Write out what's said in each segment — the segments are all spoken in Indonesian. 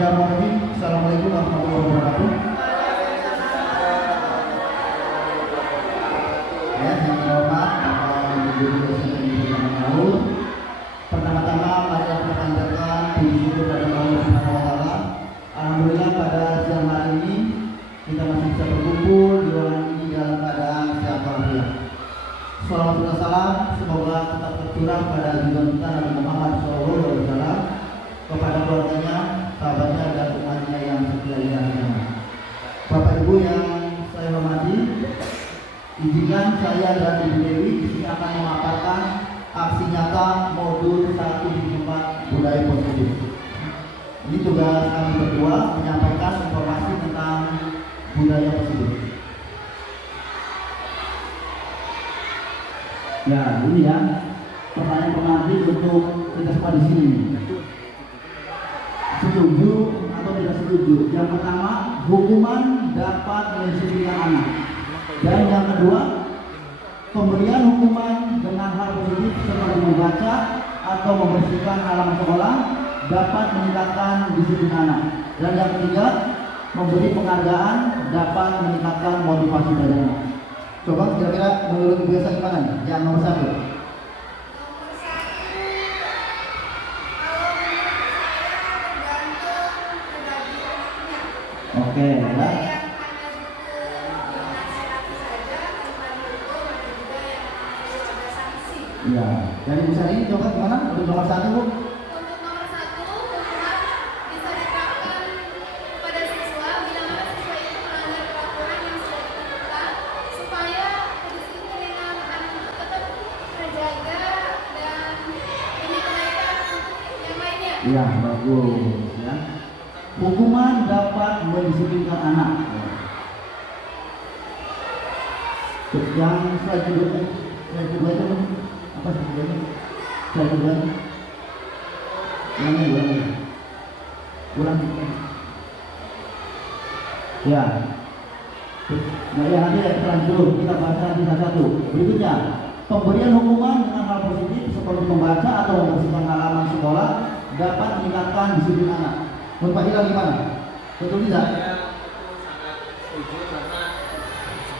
Assalamualaikum warahmatullahi wabarakatuh. Ya, yang terhormat Bapak Ibu dosen yang tahu. Pertama-tama mari kita panjatkan puji syukur kepada Allah Subhanahu wa taala. Alhamdulillah pada siang hari ini kita masih bisa berkumpul di ruangan ini dalam keadaan sehat walafiat. Salawat dan salam semoga tetap tercurah pada junjungan kita Nabi Muhammad SAW, kepada keluarganya, sahabatnya dan umatnya yang setia di dalamnya. Bapak Ibu yang saya hormati, izinkan saya dan Ibu Dewi di sini akan memaparkan aksi nyata modul 1 budaya positif. Ini tugas kami berdua menyampaikan informasi tentang budaya positif. Ya, ini ya pertanyaan pengantin untuk kita semua di sini. Setuju atau tidak setuju? Yang pertama, hukuman dapat mendisiplinkan anak. Dan yang kedua, pemberian hukuman dengan hal positif seperti membaca atau membersihkan halaman sekolah dapat meningkatkan disiplin anak. Dan yang ketiga, memberi penghargaan dapat meningkatkan motivasi belajar anak. Coba kira-kira menurut biasa gimana nih? Yang nomor 1. Oke, ya. Ya, dari Bu Sari coba gimana untuk nomor 1, Bu? Untuk nomor 1, hukuman bisa diterapkan pada siswa bila mana siswa itu melanggar peraturan yang sudah ditentukan supaya kedisiplinan anak tetap terjaga dan ini kenaikan untuk yang lainnya. Iya, bagus ya. Hukuman dapat mendisiplinkan anak. Yang selanjutnya itu apa sebenarnya? Selanjutnya ulang. Ya. Nah, ya nanti lanjut kita bahas nanti satu. Berikutnya, pemberian hukuman dengan hal positif seperti membaca atau membersihkan halaman sekolah dapat meningkatkan disiplin anak. Menurut Pak Hilal gimana? Betul tidak? Saya sangat setuju karena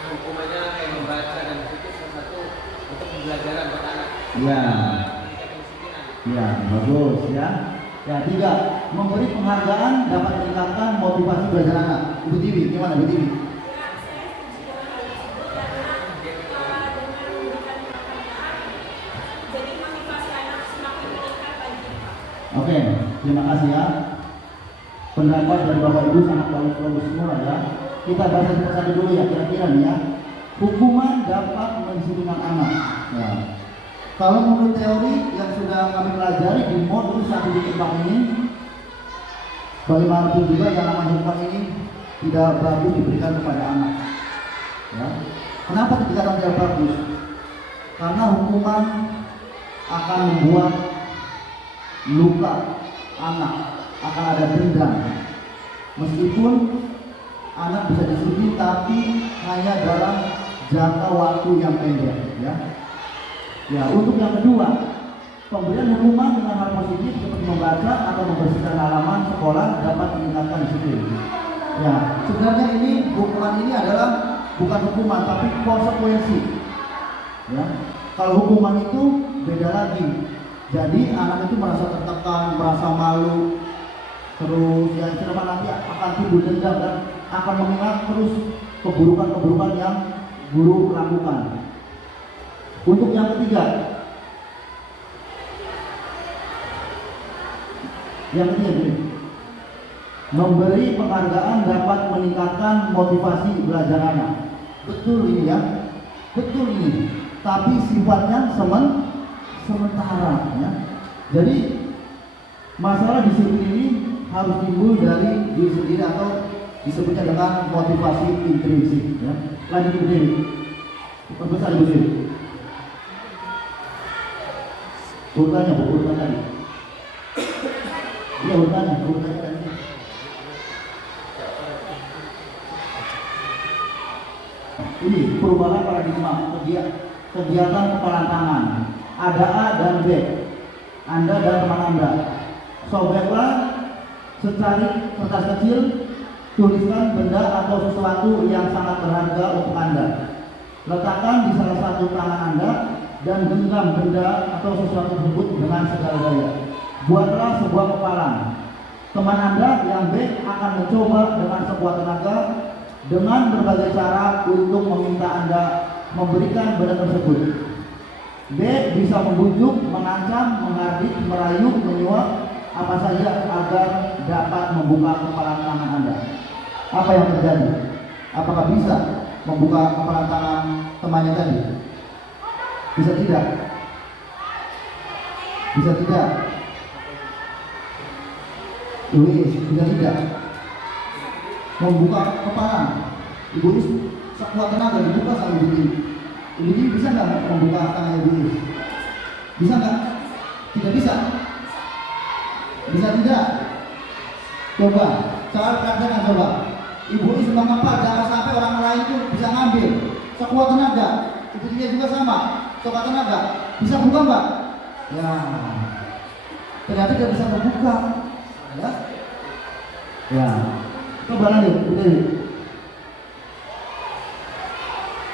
hukumannya kayak membaca dan itu salah satu untuk pembelajaran buat anak. Ya. Ya, bagus ya. Ya, 3. Memberi penghargaan dapat meningkatkan motivasi belajar anak. Ibu Tiwi, gimana Ibu Tiwi? Oke, terima kasih ya. Pendapat dari Bapak Ibu sangat bagus semua ya. Kita bahas satu dulu ya, kira-kira nih ya. Hukuman dapat mendisiplinkan anak. Ya. Kalau menurut teori yang sudah kami pelajari di modul 1 di Kembang ini, bagaimanapun juga yang namanya hukuman ini tidak bagus diberikan kepada anak. Ya. Kenapa dikatakan tidak bagus? Karena hukuman akan membuat luka anak, akan ada dendam. Meskipun anak bisa disiplin, tapi hanya dalam jangka waktu yang pendek. Ya. Ya, untuk yang kedua, pemberian hukuman dengan hal positif seperti membaca atau membersihkan halaman sekolah dapat meningkatkan disiplin. Ya, sebenarnya ini hukuman ini adalah bukan hukuman tapi konsekuensi. Ya, kalau hukuman itu beda lagi. Jadi anak itu merasa tertekan, merasa malu, terus yang cepat nanti akan timbul dendam dan akan mengingat terus keburukan-keburukan yang guru lakukan. Untuk yang ketiga, memberi penghargaan dapat meningkatkan motivasi belajar anak. Betul ini ya, betul ini. Tapi sifatnya sementara ya. Jadi masalah disiplin ini harus timbul dari diri sendiri atau disebutnya dengan motivasi intrinsik ya. Lanjut Dewi. Perbesar Ibu Dewi. Urutannya tadi. Iya urutannya tadi. Ini perubahan paradigma kegiatan kepalan tangan. Ada A dan B. Anda dan teman Anda. Sobeklah secari kertas kecil, tuliskan benda atau sesuatu yang sangat berharga untuk Anda. Letakkan di salah satu tangan Anda dan genggam benda atau sesuatu tersebut dengan segala daya. Buatlah sebuah kepalang. Teman Anda yang B akan mencoba dengan sekuat tenaga dengan berbagai cara untuk meminta Anda memberikan benda tersebut. B bisa membujuk, mengancam, menghardik, merayu, menyuap, apa saja agar dapat membuka kepalang tangan Anda. Apa yang terjadi? Apakah bisa membuka kepalang tangan temannya tadi? Bisa tidak? Bisa tidak? Luis, bisa tidak? Membuka kepalang. Ibu Is sekuat tenaga dibuka sama Ibu Is. Ibu Is bisa nggak membuka tangan Ibu Is? Bisa nggak? Tidak bisa. Bisa tidak? Coba, cara praktekkan coba. Ibu Is mengapa jangan sampai orang lain itu bisa ngambil sekuat tenaga. Itu dia juga sama, sekuat tenaga. Bisa buka Mbak? Ya, ternyata tidak bisa membuka. Ya, ya. Coba lanjut, udah.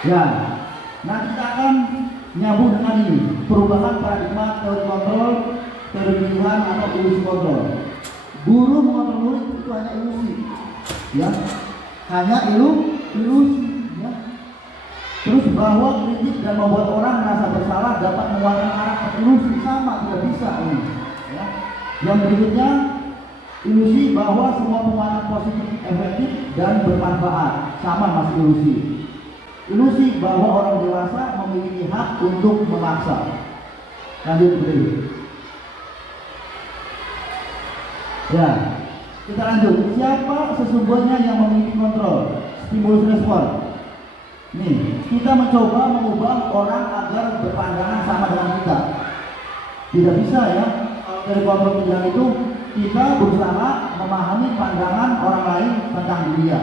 Ya, nah kita akan nyambung dengan ini perubahan paradigma teori kontrol, teori pilihan atau ilusi kontrol. Guru mengontrol murid itu hanya ilusi, ya, hanya ilusi, ya. Terus bahwa kritik dan membuat orang merasa bersalah dapat menguatkan karakter ilusi, sama, tidak bisa ini, ya. Yang berikutnya ilusi bahwa semua penguatan positif efektif dan bermanfaat, sama, masih ilusi. Ilusi bahwa orang dewasa memiliki hak untuk memaksa. Lanjut beri. Ya, kita lanjut. Siapa sesungguhnya yang memiliki kontrol? Stimulus respon. Nih, kita mencoba mengubah orang agar berpandangan sama dengan kita. Tidak bisa ya. Kalau dari kontrol pilihan itu kita berusaha memahami pandangan orang lain tentang dia.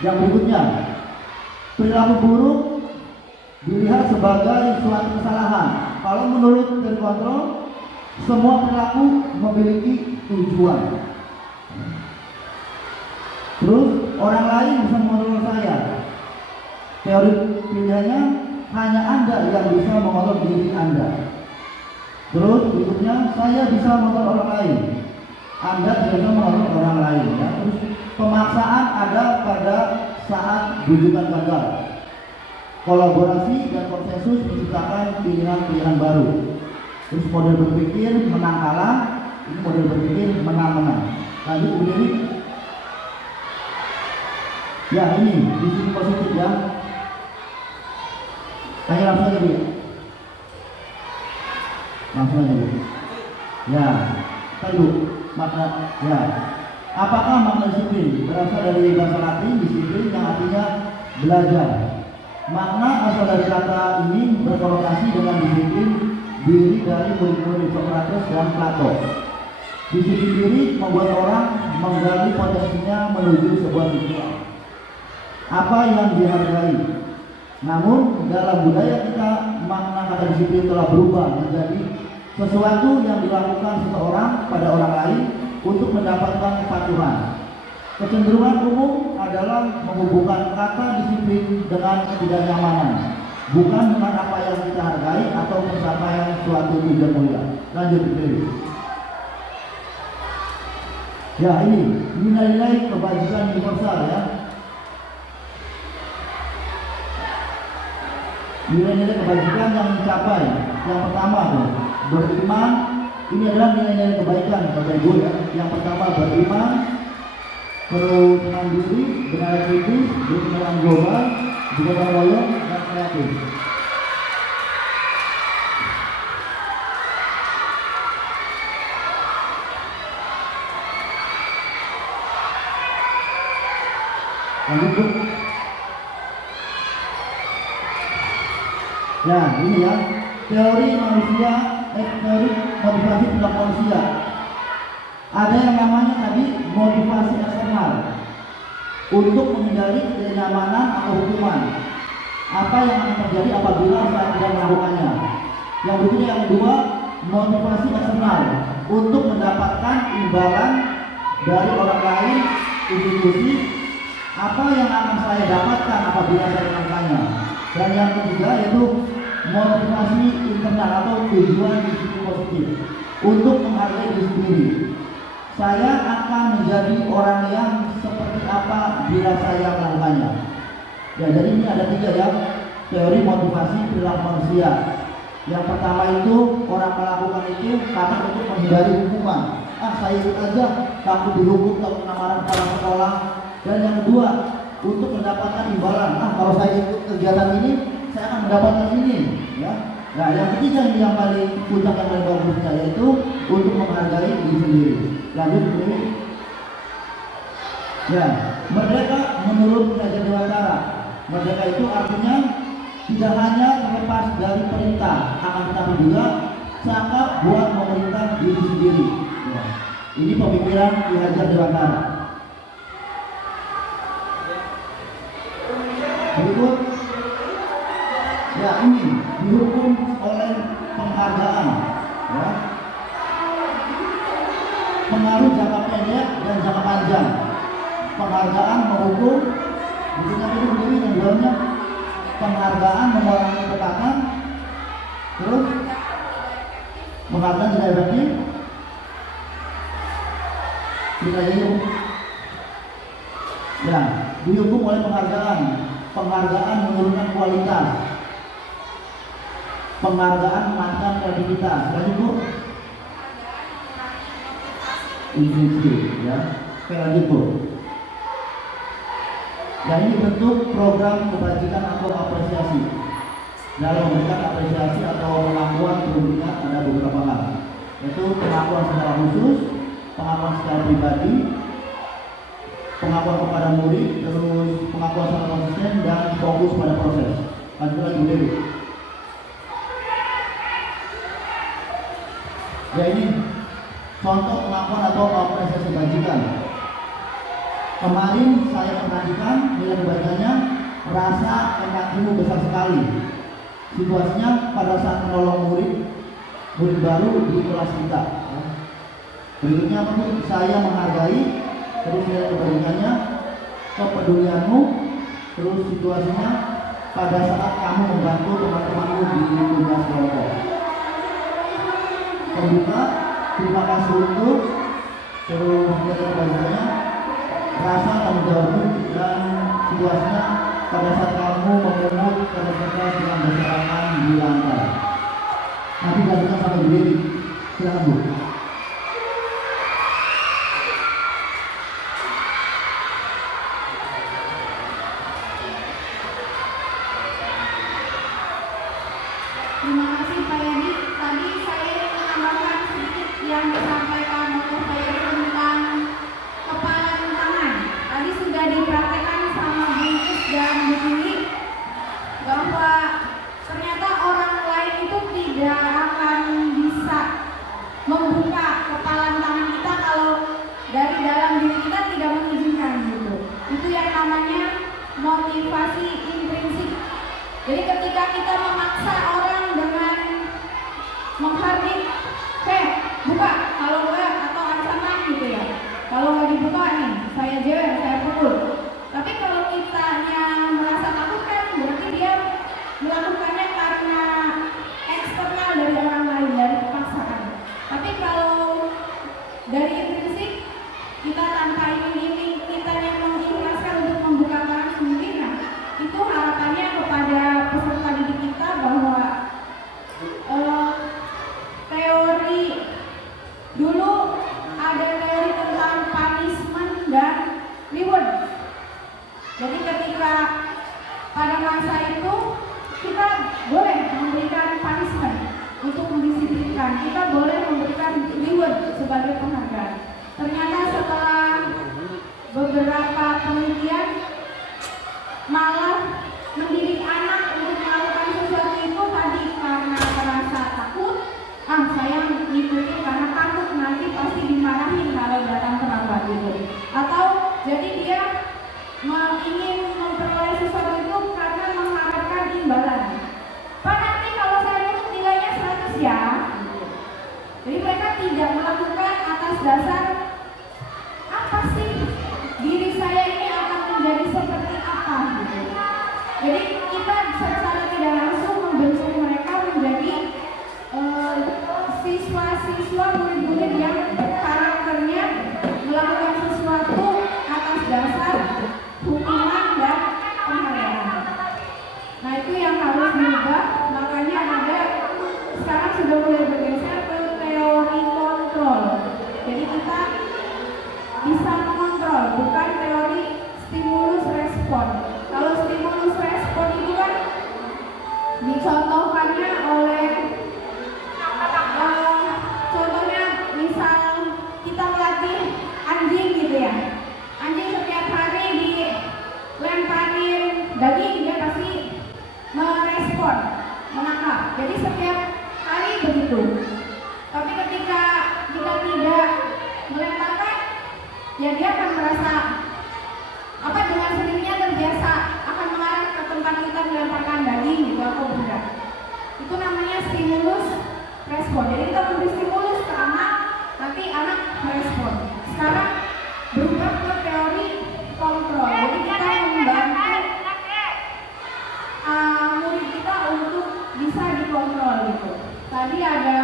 Yang berikutnya, perilaku buruk dilihat sebagai suatu kesalahan. Kalau menurut teori kontrol, semua perilaku memiliki tujuan. Terus orang lain bisa mengontrol saya. Teori pilihannya hanya Anda yang bisa mengontrol diri Anda. Terus berikutnya, saya bisa mengontrol orang lain. Anda tidak bisa mengontrol orang lain. Ya. Terus pemaksaan ada pada saat rujukan gagal. Kolaborasi dan konsensus menciptakan pilihan-pilihan baru. Terus model berpikir menang kalah, ini model berpikir menang-menang. Lanjut begini. Ya ini di sini positif ya. Tanya langsung aja Bu. Langsung aja Bu. Ya, tadi makna ya. Apakah makna disiplin? Berasal dari bahasa Latin disiplin yang artinya belajar. Makna asal dari kata ini berkonotasi dengan disiplin diri dari murid-murid Socrates dan Plato. Disiplin diri membuat orang menggali potensinya menuju sebuah tujuan. Apa yang dihargai. Namun dalam budaya kita makna kata disiplin telah berubah menjadi sesuatu yang dilakukan seseorang pada orang lain untuk mendapatkan kepatuhan. Kecenderungan umum adalah menghubungkan kata disiplin dengan ketidaknyamanan, bukan dengan apa yang kita hargai atau pencapaian suatu tujuan mulia. Lanjut dulu. Ya ini nilai-nilai kebajikan universal ya. Nilai-nilai kebajikan yang dicapai. Yang pertama tuh beriman. Ini adalah nilai-nilai kebaikan Bapak Ibu ya. Yang pertama beriman, terus mandiri, benar kritis, berkenalan global, juga loyal dan kreatif. Lanjut Bu. Nah ini ya teori manusia, teori motivasi perilaku manusia. Ada yang namanya tadi motivasi eksternal untuk menghindari kenyamanan atau hukuman. Apa yang akan terjadi apabila saya tidak melakukannya? Yang berikutnya yang kedua, motivasi eksternal untuk mendapatkan imbalan dari orang lain, institusi, apa yang akan saya dapatkan apabila saya melakukannya. Dan yang ketiga yaitu motivasi internal atau tujuan disiplin positif untuk menghargai diri sendiri. Saya akan menjadi orang yang seperti apa bila saya melakukannya. Ya, jadi ini ada 3 ya, teori motivasi perilaku manusia. Yang pertama itu orang melakukan itu karena untuk menghindari hukuman. Saya ikut aja, takut dihukum, takut lamaran kepala sekolah. Dan yang kedua, untuk mendapatkan imbalan. Kalau saya ikut kegiatan ini, saya akan mendapatkan ini. Ya. Nah, yang ketiga ini yang paling puncak yang paling bagus yaitu untuk menghargai diri sendiri. Lanjut ini. Ya, merdeka menurut Raja Dewantara. Merdeka itu artinya tidak hanya terlepas dari perintah, akan tetapi juga cakap buat memerintah diri sendiri. Ya. Ini pemikiran Ki Hajar Dewantara. Berikut, ya ini dihukum oleh penghargaan, ya. Pengaruh jangka pendek dan jangka panjang. Penghargaan menghukum, bukan itu begini yang dalamnya. Penghargaan mengurangi tekanan, terus penghargaan tidak efektif, tidak hidup. Ya, dihukum oleh penghargaan. Penghargaan menurunkan kualitas. Penghargaan mematkan kreativitas. Lanjut Bu. Intrinsi, ya. Oke, lanjut Bu. Ya, ini bentuk program kebajikan atau apresiasi. Dalam memberikan apresiasi atau pengakuan berhubungan ada beberapa hal, yaitu pengakuan secara khusus, pengakuan secara pribadi, pengakuan kepada murid, terus pengakuan secara konsisten dan fokus pada proses. Lanjut lagi Bu Dewi. Ya, ini contoh pengakuan atau apresiasi bajikan. Kemarin saya perhatikan nilai kebaikannya, rasa empatimu besar sekali. Situasinya pada saat menolong murid baru di kelas kita. Berikutnya apa tuh? Saya menghargai, terus nilai kebaikannya, kepedulianmu, terus situasinya pada saat kamu membantu teman-temanmu di tugas kelompok. Pembuka, terima kasih untuk, terus nilai kebaikannya, rasa tanggung jawabmu, dan situasinya pada saat kamu memungut kertas dengan berserakan di lantai. Nanti dilanjutkan sampai di sini. Silakan Bu. Terima kasih Pak Yadi. Tadi saya ingin menambahkan sedikit yang disampaikan oleh Pak Yadi tentang kepala dan tangan. Tadi sudah dipraktekkan sama Bungkus dan Bu Tini bahwa ternyata orang lain itu tidak akan bisa membuka kepala dan tangan kita kalau dari dalam diri kita tidak mengizinkan gitu. Itu yang namanya motivasi intrinsik. Jadi ketika kita memaksa orang dengan menghardik, buka, kalau enggak atau ancaman gitu ya. Kalau nggak dibuka nih, saya jewer, saya pukul. Tapi kalau kitanya merasa takut kan, berarti dia melakukannya karena eksternal dari orang lain, dari paksaan. Tapi kalau dari intrinsik, kita tanpa iming-iming, kita yang mengikhlaskan untuk membuka tangan sendiri, nah, itu harapannya kepada peserta didik kita bahwa teori dulu ada teori tentang punishment dan reward. Jadi ketika pada masa itu kita boleh memberikan punishment untuk mendisiplinkan, kita boleh memberikan reward sebagai penghargaan. Ternyata setelah beberapa penelitian malah mendidik anak untuk melakukan sesuatu itu tadi karena merasa takut. Saya ngikutin karena takut nanti pasti dimarahin kalau datang terlambat gitu. Atau jadi dia ingin memperoleh sesuatu itu karena mengharapkan imbalan. Pak, nanti kalau saya lulus nilainya 100 ya. Jadi mereka tidak melakukan atas dasar dilakukannya oleh contohnya misal kita melatih anjing gitu ya. Anjing setiap hari dilemparin daging dia pasti merespon, menangkap. Jadi setiap hari begitu. Tapi ketika kita tidak melemparkan, ya dia akan merasa dengan sendirinya terbiasa akan mengarah ke tempat kita melemparkan daging gitu atau benda. Itu namanya stimulus respon. Jadi kita memberi stimulus ke anak, nanti anak merespon. Sekarang berubah ke teori kontrol. Jadi kita membantu murid kita untuk bisa dikontrol gitu. Tadi ada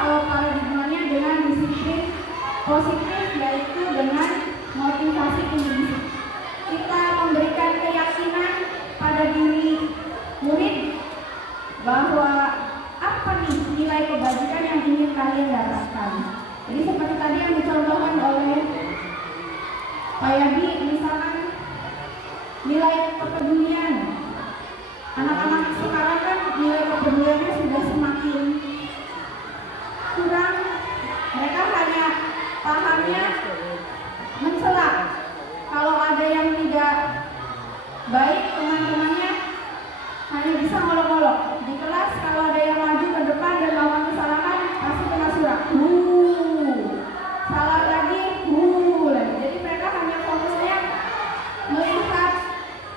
paradigmanya dengan disiplin positif, yaitu dengan motivasi intrinsik. Kita memberikan keyakinan pada diri murid bahwa apa nih nilai kebajikan yang ingin kalian dapatkan. Jadi seperti tadi yang dicontohkan oleh Pak Yadi, misalkan nilai kepedulian. Anak-anak sekarang kan nilai kepeduliannya sudah semakin kurang. Mereka hanya pahamnya mencela. Kalau ada yang tidak baik, teman-temannya hanya bisa ngolok-ngolok. Di kelas kalau ada yang maju ke depan dan melakukan kesalahan, pasti kena surat. Salah lagi, lagi. Jadi mereka hanya fokusnya melihat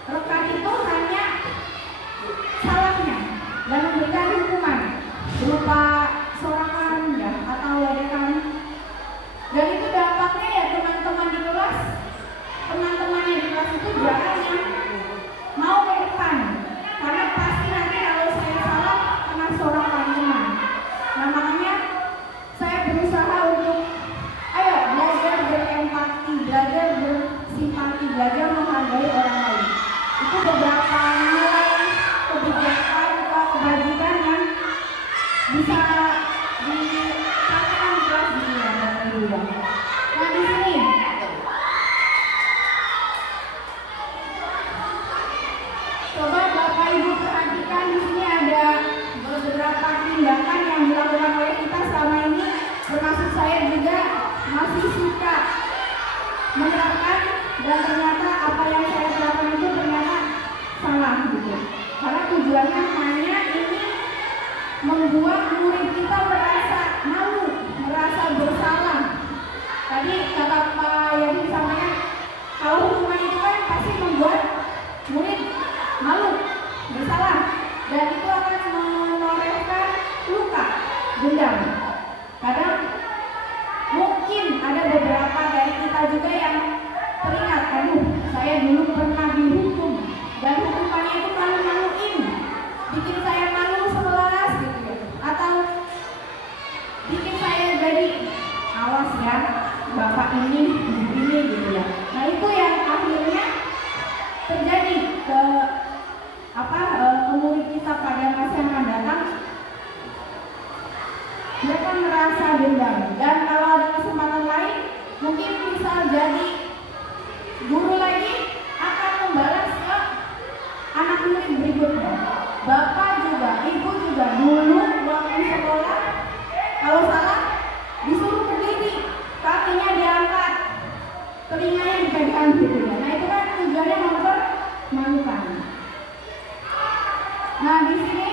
rekan itu hanya salahnya dan memberikan hukuman berupa sorakan ya, atau ledekan. Dan itu dampaknya ya teman-temannya di kelas itu jangan yang mau ke depan, karena pasti nanti kalau saya salah kena sorakan teman. Nah makanya saya berusaha untuk ayo belajar berempati, belajar bersimpati, belajar menghargai orang lain. Itu beberapa nilai kebijakan atau kebajikan yang bisa dikatakan kelas di sini. Nah di sini coba Bapak Ibu perhatikan, di sini ada beberapa tindakan yang dilakukan oleh kita selama ini, termasuk saya juga masih suka menerapkan, dan ternyata apa yang saya terapkan itu ternyata salah gitu. Karena tujuannya hanya ini membuat murid kita merasa malu, merasa bersalah. Tadi kata Pak Yadi sampaikan, kalau hukuman itu kan pasti membuat murid malu, bersalah, dan itu akan menorehkan luka, dendam. Kadang mungkin ada beberapa dari kita juga yang teringat, saya dulu pernah dihukum dan hukumannya itu malu-maluin, bikin saya malu sekelas gitu ya, atau bikin saya jadi awas ya bapak ini gitu ya. Nah itu yang akhirnya terjadi ke murid kita pada masa yang akan datang. Mereka merasa dendam, dan kalau ada kesempatan lain mungkin bisa jadi guru lagi akan membalas ke anak murid berikutnya. Bapak juga, ibu juga dulu waktu sekolah kalau salah disuruh berdiri, kakinya diangkat, telinganya dipegang gitu ya. Nah itu kan tujuannya mempermalukan. Nah di sini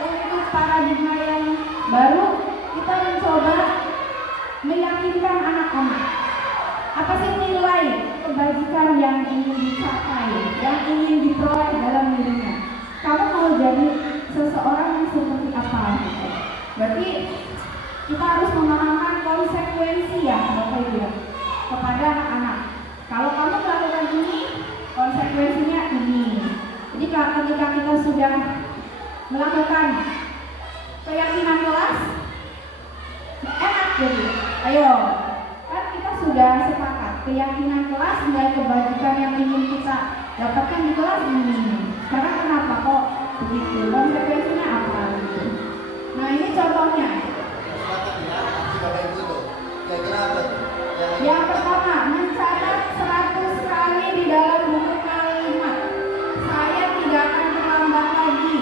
untuk paradigma yang baru, kita mencoba meyakinkan anak-anak apa sih nilai kebajikan yang ingin dicapai, yang ingin diperoleh dalam dirinya. Kamu mau jadi seseorang yang seperti apa gitu. Berarti kita harus memahamkan konsekuensi ya Bapak Ibu ya, kepada anak-anak. Kalau kamu melakukan ini, konsekuensinya ini. Jadi ketika kita sudah melakukan keyakinan kelas, enak jadi. Ayo, kan kita sudah sepakat keyakinan kelas, nilai kebajikan yang ingin kita dapatkan di kelas ini. Sekarang kenapa kok begitu? Konsekuensinya apa gitu? Nah ini contohnya. Yang pertama, mencatat 100 kali di dalam buku kalimat. Saya tidak akan terlambat lagi.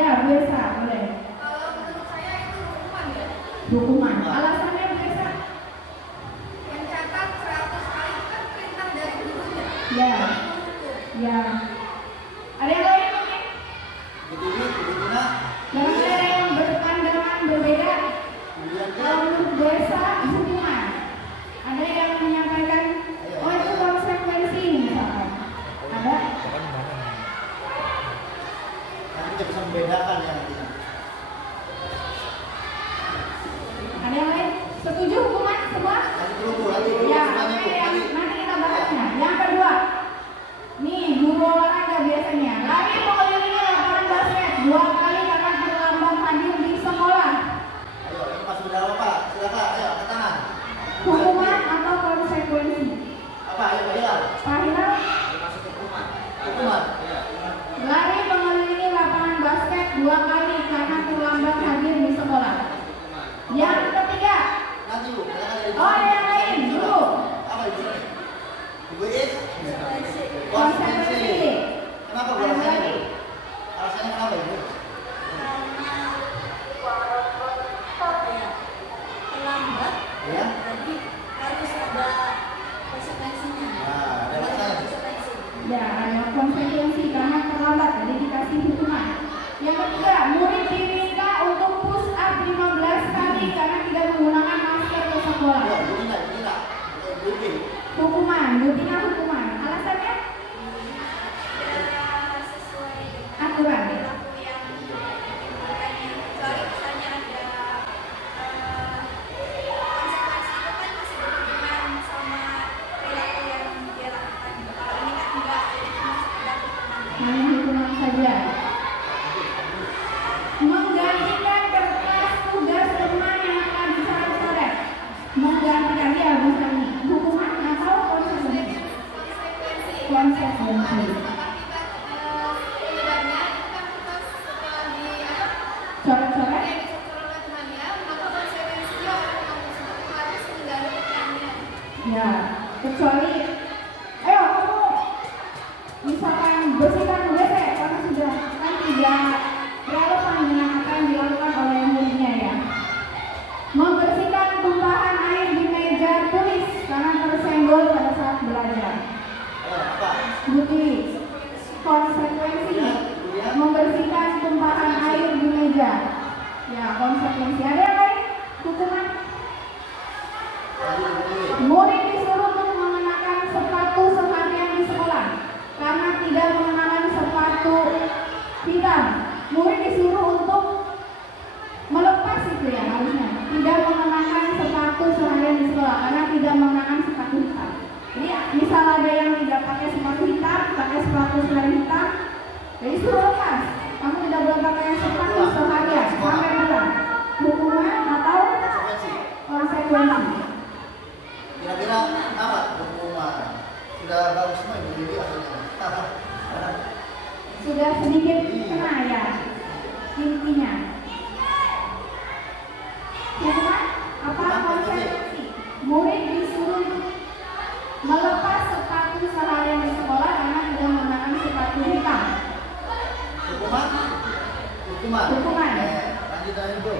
Ya, biasa, boleh. Kalau menurut saya itu hukuman ya. Hukuman. Alasannya biasa. Mencatat 100 kali itu kan perintah dari gurunya. Ya, ya. Ada yang lain mungkin? Begitu nak. Jangan ada yang berpandangan berbeda. Kalau menurut biasa, hukuman. Ada yang menyampaikan, oh itu konsekuensi misalkan. Ada? Nanti kita bisa membedakan ya nanti. Ada yang lain? Setuju hukuman semua? Nanti dulu nanti. Ya, Semuanya, oke, Bu. Nanti. nanti kita bahasnya. Yang kedua, nih guru olahraga biasanya lari mengelilingi lapangan basket 2 kali karena terlambat hadir di sekolah. Ayo, ini masuk ke dalam Pak. Silakan, ayo angkat tangan. Hukuman atau konsekuensi? Apa? Ayo Pak Hilal. Pak Hilal, Masuk hukuman. Hukuman. Iya. lari mengelilingi lapangan basket 2 kali karena terlambat hadir di sekolah. Hukuman. Yang ketiga, Nanti Bu, silakan dari oh ada yang lain dulu. Apa di sini? Ibu Is? Konsekuensi. Kenapa Bu Ada alasannya? lagi? Bu? Alasannya kenapa Ibu? Terlambat, Ya? berarti harus ada konsekuensinya. Nah, ada alasannya. Konsekuensi. Ya, ada konsekuensi karena terlambat, jadi dikasih hukuman. Yang ketiga, murid diminta untuk push up 15 kali karena tidak menggunakan masker ke sekolah. Ya, Bu Dina, Bu Dina. Bu Dina. Hukuman, rutinnya hukuman. Alasannya Tidak sesuai dengan aturan. perilaku yang diberikannya. Kecuali misalnya ada konsekuensi itu kan masih berhubungan sama perilaku yang dia lakukan. Kalau ini kan enggak, jadi cuma sekedar hukuman. Hanya hukuman saja. Menggantikan kertas tugas teman yang telah dicoret-coret. Menggantikan dia bisa nih. Hukuman atau konsekuensi? Konsekuensi. Penyebabnya itu kan kita setelah Coret-coret? dicoret temannya, maka konsekuensinya orang yang tersebut harus menggantikannya. Ya, kecuali ayo kamu misalkan bersihkan WC karena sudah kan tidak relevan dengan apa yang dilakukan oleh muridnya ya. Membersihkan tumpahan air di meja tulis karena tersenggol pada saat belajar. Ayo, apa? Bukti konsekuensi membersihkan tumpahan air di meja. Ya, konsekuensi. Ada yang lain? Hukuman? Murid disuruh untuk mengenakan sepatu seharian di sekolah karena tidak mengenakan sepatu hitam. Murid disuruh untuk melepas itu ya harusnya tidak mengenakan sepatu seharian di sekolah karena tidak mengenakan sepatu hitam. Jadi misal ada yang tidak pakai sepatu hitam, pakai sepatu selain hitam, jadi suruh lepas. Kamu tidak boleh pakai sepatu seharian sampai pulang. Hukuman atau Konsekuensi. konsekuensi? Kira-kira apa hukuman? Sudah bagus semua Ibu Dewi akhirnya. Sudah sedikit kena ya intinya. Hukuman apa konsekuensi? Murid disuruh melepas sepatu seharian di sekolah karena tidak menggunakan sepatu hitam. Hukuman? Hukuman. Hukuman. Lanjut aja Bu.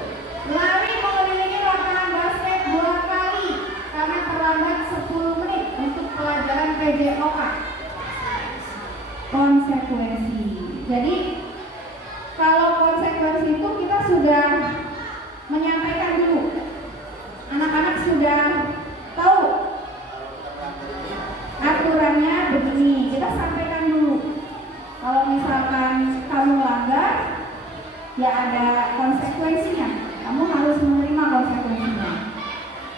Lari mengelilingi lapangan basket 2 kali karena terlambat 10 menit untuk pelajaran PJOK. Konsekuensi. Jadi kalau konsekuensi itu kita sudah menyampaikan dulu. Anak-anak sudah tahu aturannya begini. Kita sampaikan dulu. Kalau misalkan kamu melanggar, ya ada konsekuensinya. Kamu harus menerima konsekuensinya.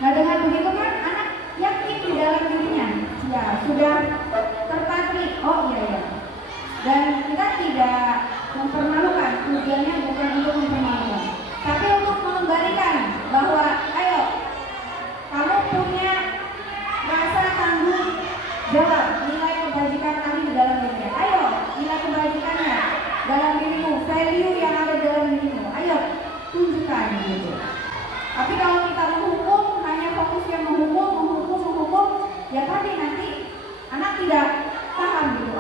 Nah dengan begitu kan anak yakin di dalam dirinya, ya sudah tertatih. Oh iya ya. Dan kita tidak mempermalukan. Tujuannya bukan untuk mempermalukan, tapi untuk mengembalikan bahwa ayo kamu punya rasa tanggung jawab, nilai kebajikan kami di dalam dirinya. Ayo nilai kebajikannya dalam dirimu, value yang ada dalam dirimu. Ayo tunjukkan gitu. Tapi kalau kita menghukum, hanya fokus yang menghukum, ya tadi nanti anak tidak paham gitu.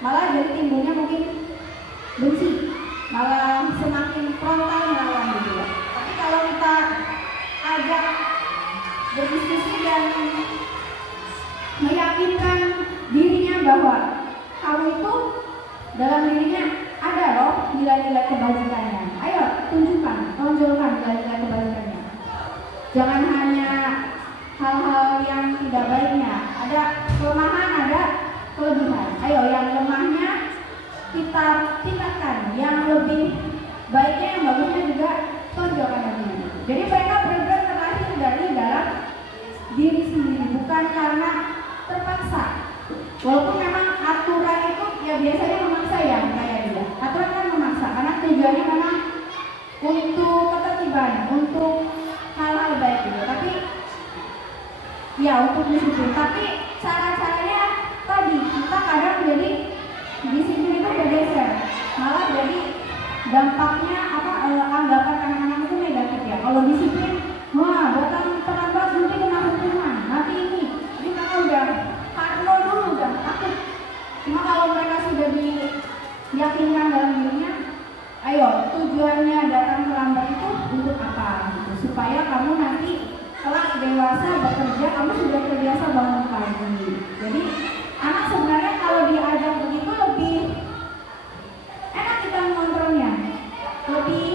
Malah jadi timbulnya mungkin benci, malah dan meyakinkan dirinya bahwa kamu itu dalam dirinya ada loh nilai-nilai kebajikannya. Ayo tunjukkan, tonjolkan nilai-nilai kebajikannya. Jangan hanya hal-hal yang tidak baiknya. Ada kelemahan, ada kelebihan. Ayo yang lemahnya kita tingkatkan, yang lebih baiknya, yang bagusnya juga tonjolkan lagi. Jadi mereka benar-benar terlahir dari dalam diri sendiri, bukan karena terpaksa. Walaupun memang aturan itu ya biasanya memaksa ya, kayak dia. Aturan kan memaksa karena tujuannya memang untuk ketertiban, untuk hal-hal baik gitu. Tapi ya untuk disiplin. Tapi cara-caranya tadi kita kadang jadi disiplin itu bergeser, malah jadi dampaknya anggapan anak-anak itu negatif ya. Kalau disiplin, wah datang terlambat nanti kena hukuman, nanti ini mereka udah parno dulu, udah takut. Cuma kalau mereka sudah diyakinkan dalam dirinya, ayo tujuannya datang terlambat itu untuk apa? Gitu. Supaya kamu nanti kelak dewasa bekerja, kamu sudah terbiasa bangun pagi. Jadi anak sebenarnya kalau diajak begitu lebih enak kita mengontrolnya, lebih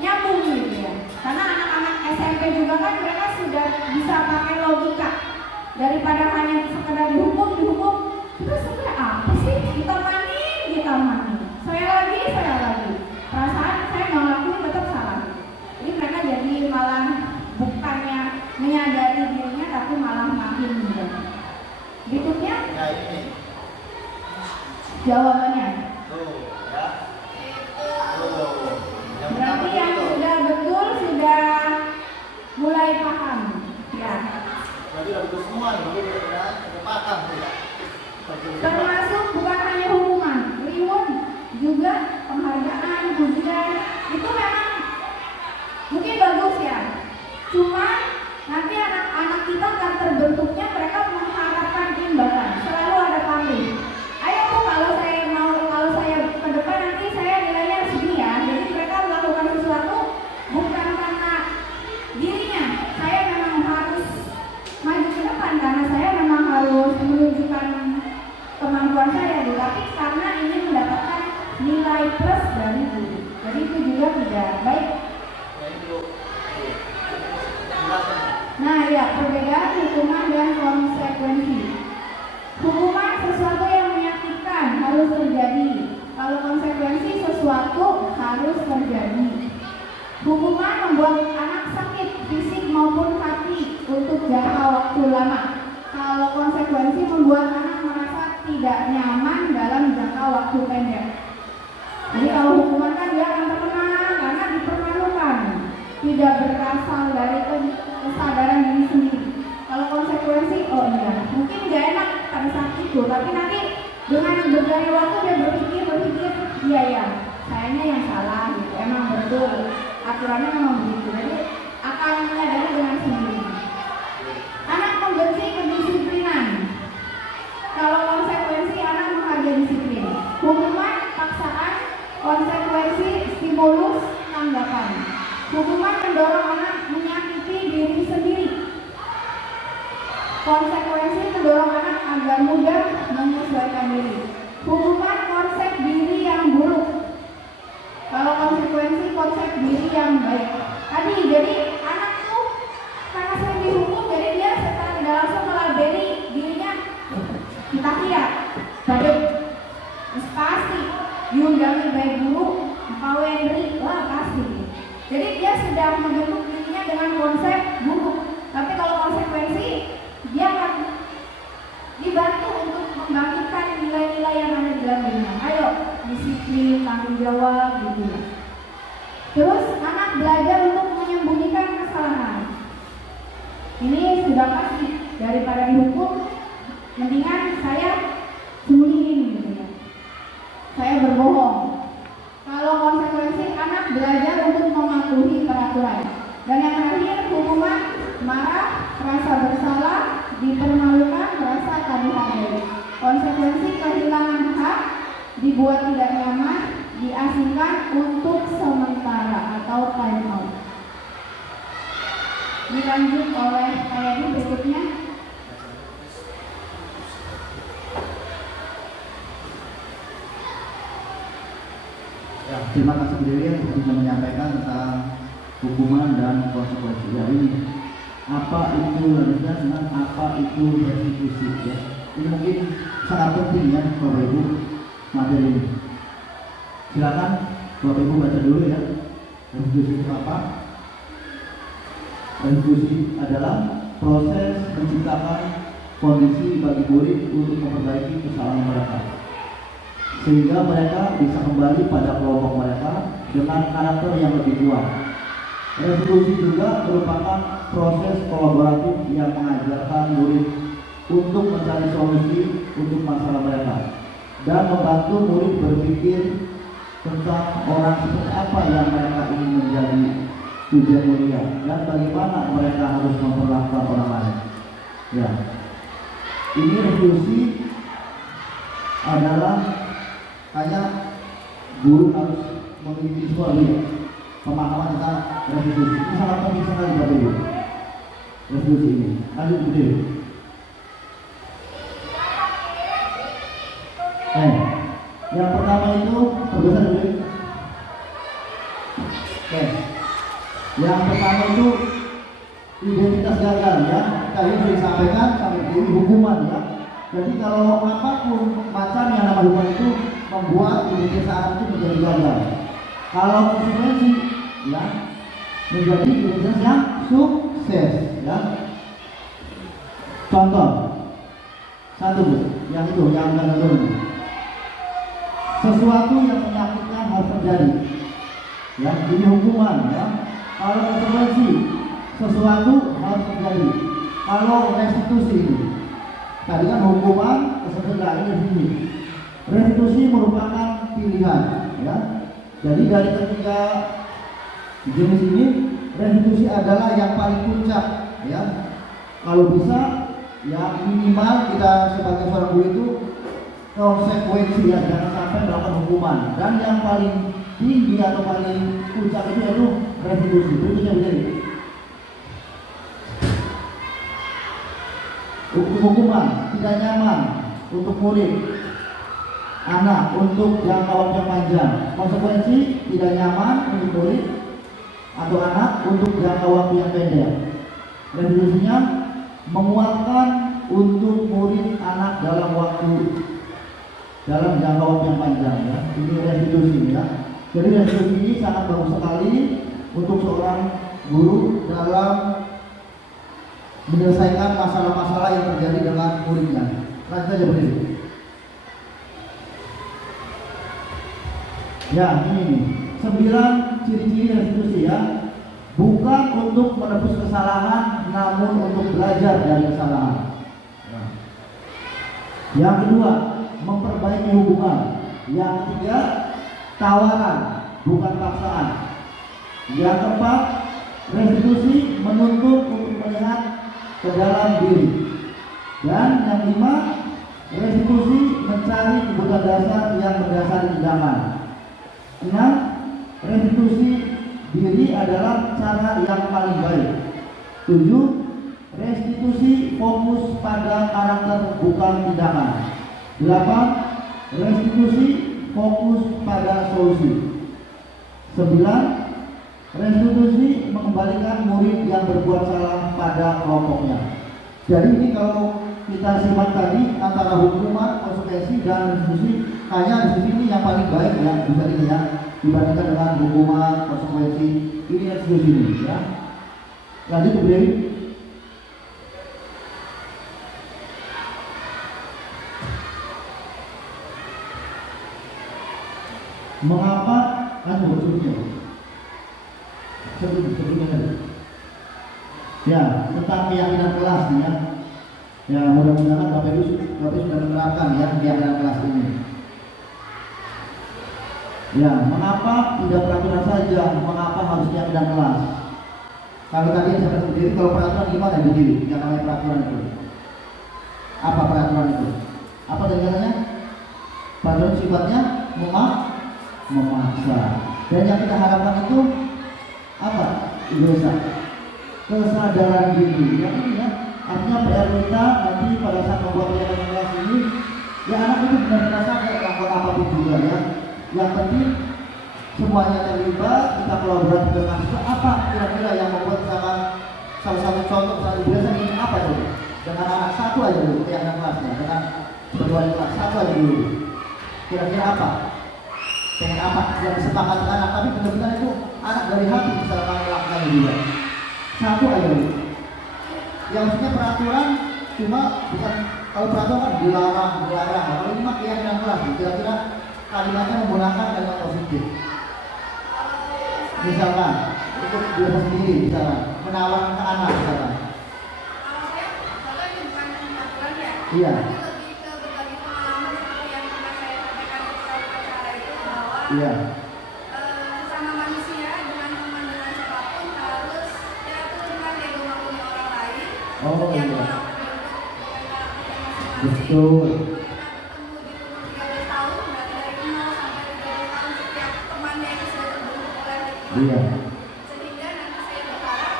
nyambung gitu ya. Karena anak-anak SMP juga kan mereka sudah bisa pakai logika daripada hanya sekedar dihukum. Itu sebenarnya apa sih? Kita main. Saya lagi. Perasaan saya mau lakuin tetap salah. Jadi mereka jadi malah bukannya menyadari dirinya tapi malah makin gitu. Berikutnya jawabannya. Berarti yang sudah betul sudah mulai paham. Ya. Berarti udah betul semua, udah paham sudah. Termasuk bukan hanya hukuman, reward juga penghargaan, pujian itu memang mungkin bagus ya. Cuma nanti anak-anak kita akan terbentuknya mereka mengharapkan imbalan, selalu ada pamrih. Ayo Bu, kalau saya ke depan nanti saya nilainya segini ya. Jadi mereka melakukan sesuatu bukan karena dirinya. Saya memang harus maju ke depan karena saya memang harus menunjukkan kemampuan saya, tapi karena ingin mendapatkan nilai plus dari guru. Jadi itu juga tidak baik. Nah ya, perbedaan hukuman dan konsekuensi. Hukuman sesuatu yang menyakitkan harus terjadi. Kalau konsekuensi sesuatu harus terjadi. Hukuman membuat anak sakit fisik maupun hati untuk jangka waktu lama. Kalau konsekuensi membuat anak merasa tidak nyaman dalam jangka waktu pendek. Jadi kalau hukuman kan dia akan terkenal karena dipermalukan, tidak berasal dari kesadaran diri sendiri. Kalau konsekuensi, oh iya, mungkin gak enak pada saat itu, tapi nanti dengan berjalannya waktu dia berpikir, iya ya, kayaknya yang salah gitu, emang betul, aturannya memang begitu. Jadi akan menyadari dengan sendiri. Anak membenci kedisiplinan. Kalau konsekuensi anak menghargai disiplin. Hukuman paksaan, konsekuensi stimulus tanggapan. Hukuman mendorong anak menyakiti diri sendiri. Konsekuensi mendorong anak agar mudah menyesuaikan diri. Hukuman konsep diri yang buruk. Kalau konsekuensi konsep diri yang baik. Tadi jadi anak tuh karena sering dihukum, jadi dia secara tidak langsung melabeli dirinya kita ya, badut, pasti diundangi baik guru, Pak Wendri, wah pasti. Jadi dia sudah membentuk dirinya dengan konsep buruk. Tapi kalau konsekuensi dia akan dibantu untuk membangkitkan nilai-nilai yang ada di dalam dirinya. Ayo, disiplin, tanggung jawab, gitu ya. Terus anak belajar untuk menyembunyikan kesalahan. Ini sudah pasti daripada dihukum, mendingan saya sembunyiin gitu ya. Saya berbohong. Kalau konsekuensi anak belajar untuk mematuhi peraturan. Dan yang terakhir hukuman marah, rasa bersalah, dipermalukan, merasa tak dihargai. Konsekuensi kehilangan hak, dibuat tidak nyaman, diasingkan untuk sementara atau time out. dilanjut oleh Kayadi berikutnya. Ya, terima kasih Dewi yang sudah menyampaikan tentang hukuman dan konsekuensi. Ya, ini apa itu dengan apa itu restitusi ya. Ini mungkin sangat penting ya Bapak Ibu materi ini. Silakan Bapak Ibu baca dulu ya. Restitusi itu apa? Restitusi adalah proses menciptakan kondisi bagi murid untuk memperbaiki kesalahan mereka, sehingga mereka bisa kembali pada kelompok mereka dengan karakter yang lebih kuat. Restitusi juga merupakan proses kolaboratif yang mengajarkan murid untuk mencari solusi untuk masalah mereka dan membantu murid berpikir tentang orang seperti apa yang mereka ingin menjadi tujuan mulia dan bagaimana mereka harus memperlakukan orang lain. Ya, ini restitusi adalah hanya guru harus memiliki suatu pemahaman tentang restitusi. Ini sangat penting sekali Bapak Ibu. Restitusi ini. Lanjut Bu Dewi. Yang pertama itu terbesar dulu. Yang pertama itu identitas gagal ya. Tadi sudah disampaikan sampai ini hukuman ya. Jadi kalau apapun macam yang nama hukuman itu membuat identitas itu menjadi gagal. Kalau konsekuensi ya menjadi identitas yang sukses ya. Contoh satu Bu, yang itu yang gagal dulu. Sesuatu yang menyakitkan harus terjadi ya, ini hukuman ya. Kalau konsekuensi sesuatu harus terjadi. Kalau restitusi ini tadi kan hukuman, kesedaran ini. Restitusi merupakan pilihan ya. Jadi dari ketiga jenis ini restitusi adalah yang paling puncak ya. Kalau bisa yang minimal kita sebagai seorang guru itu konsekuensi ya, jangan sampai melakukan hukuman. Dan yang paling tinggi atau paling puncak itu yaitu restitusi. Berikutnya begini. Hukuman tidak nyaman untuk murid, anak untuk jangka waktu yang panjang. Konsekuensi tidak nyaman untuk murid atau anak untuk jangka waktu yang pendek. Restitusinya menguatkan untuk murid anak dalam jangka waktu yang panjang ya. Ini restitusi ya. Jadi restitusi ini sangat bagus sekali untuk seorang guru dalam menyelesaikan masalah-masalah yang terjadi dengan muridnya. Lanjut saja berdiri. Ya, ini nih. 9 ciri-ciri restitusi ya. Bukan untuk menebus kesalahan, namun untuk belajar dari kesalahan. Ya. Yang kedua, memperbaiki hubungan. Yang ketiga, tawaran, bukan paksaan. Yang keempat, restitusi menuntut untuk melihat ke dalam diri. Dan yang 5, restitusi mencari kebutuhan dasar yang berdasar tindakan. 6, restitusi diri adalah cara yang paling baik. 7, restitusi fokus pada karakter bukan tindakan. 8, restitusi fokus pada solusi. 9, restitusi mengembalikan murid yang berbuat salah pada kelompoknya. Jadi ini kalau kita simak tadi antara hukuman, konsekuensi dan restitusi, hanya restitusi ini yang paling baik ya, bisa ini ya, dibandingkan dengan hukuman, konsekuensi. Ini restitusi ini ya. Lanjut Bu Dewi. Mengapa sebelumnya ya tentang keyakinan kelas ya. Ya mudah-mudahan Bapak Ibu sudah menerapkan ya keyakinan kelas ini. Ya, mengapa tidak peraturan saja? Mengapa harus keyakinan kelas? Kalau tadi saya sendiri, kalau peraturan gimana berdiri? Yang namanya peraturan itu. Apa peraturan itu? Apa tadi katanya? Peraturan sifatnya memaksa. Dan yang kita harapkan itu apa? Dosa. kesadaran diri. Yang ini ya, artinya PR kita nanti pada saat membuat kegiatan kelas ini, ya anak itu benar-benar sadar melakukan apapun juga ya. Yang penting semuanya terlibat, kita kolaborasi dengan mahasiswa. Apa kira-kira yang membuat misalkan salah satu contoh misalnya biasa ini apa dulu? Dengan anak satu aja dulu, yang anak kelasnya, dengan berdua kelas satu aja dulu. Kira-kira apa? Pengen apa? Yang disepakati anak, tapi benar-benar itu anak dari hati misalkan melakukan juga. Satu aja dulu. Yang maksudnya peraturan cuma bukan, kalau peraturan kan dilarang. Kalau ini mah keyakinan kelas. Kira-kira kalimatnya menggunakan kalimat positif. Misalkan untuk diri sendiri, misalkan menawarkan ke anak, misalkan. Kalau ini bukan aturan ya. Iya. Tapi lebih ke berbagi pengalaman seperti yang pernah saya sampaikan ketika upacara itu bahwa Iya. sesama manusia dengan teman dengan siapapun harus ya dengan ego maupun orang lain. Oh, Yang iya. orang masing-masing. Betul. Bertemu di umur 13 tahun, berarti dari 0 sampai 13 tahun setiap temannya yang sudah terbentuk oleh Iya. sehingga nanti saya berharap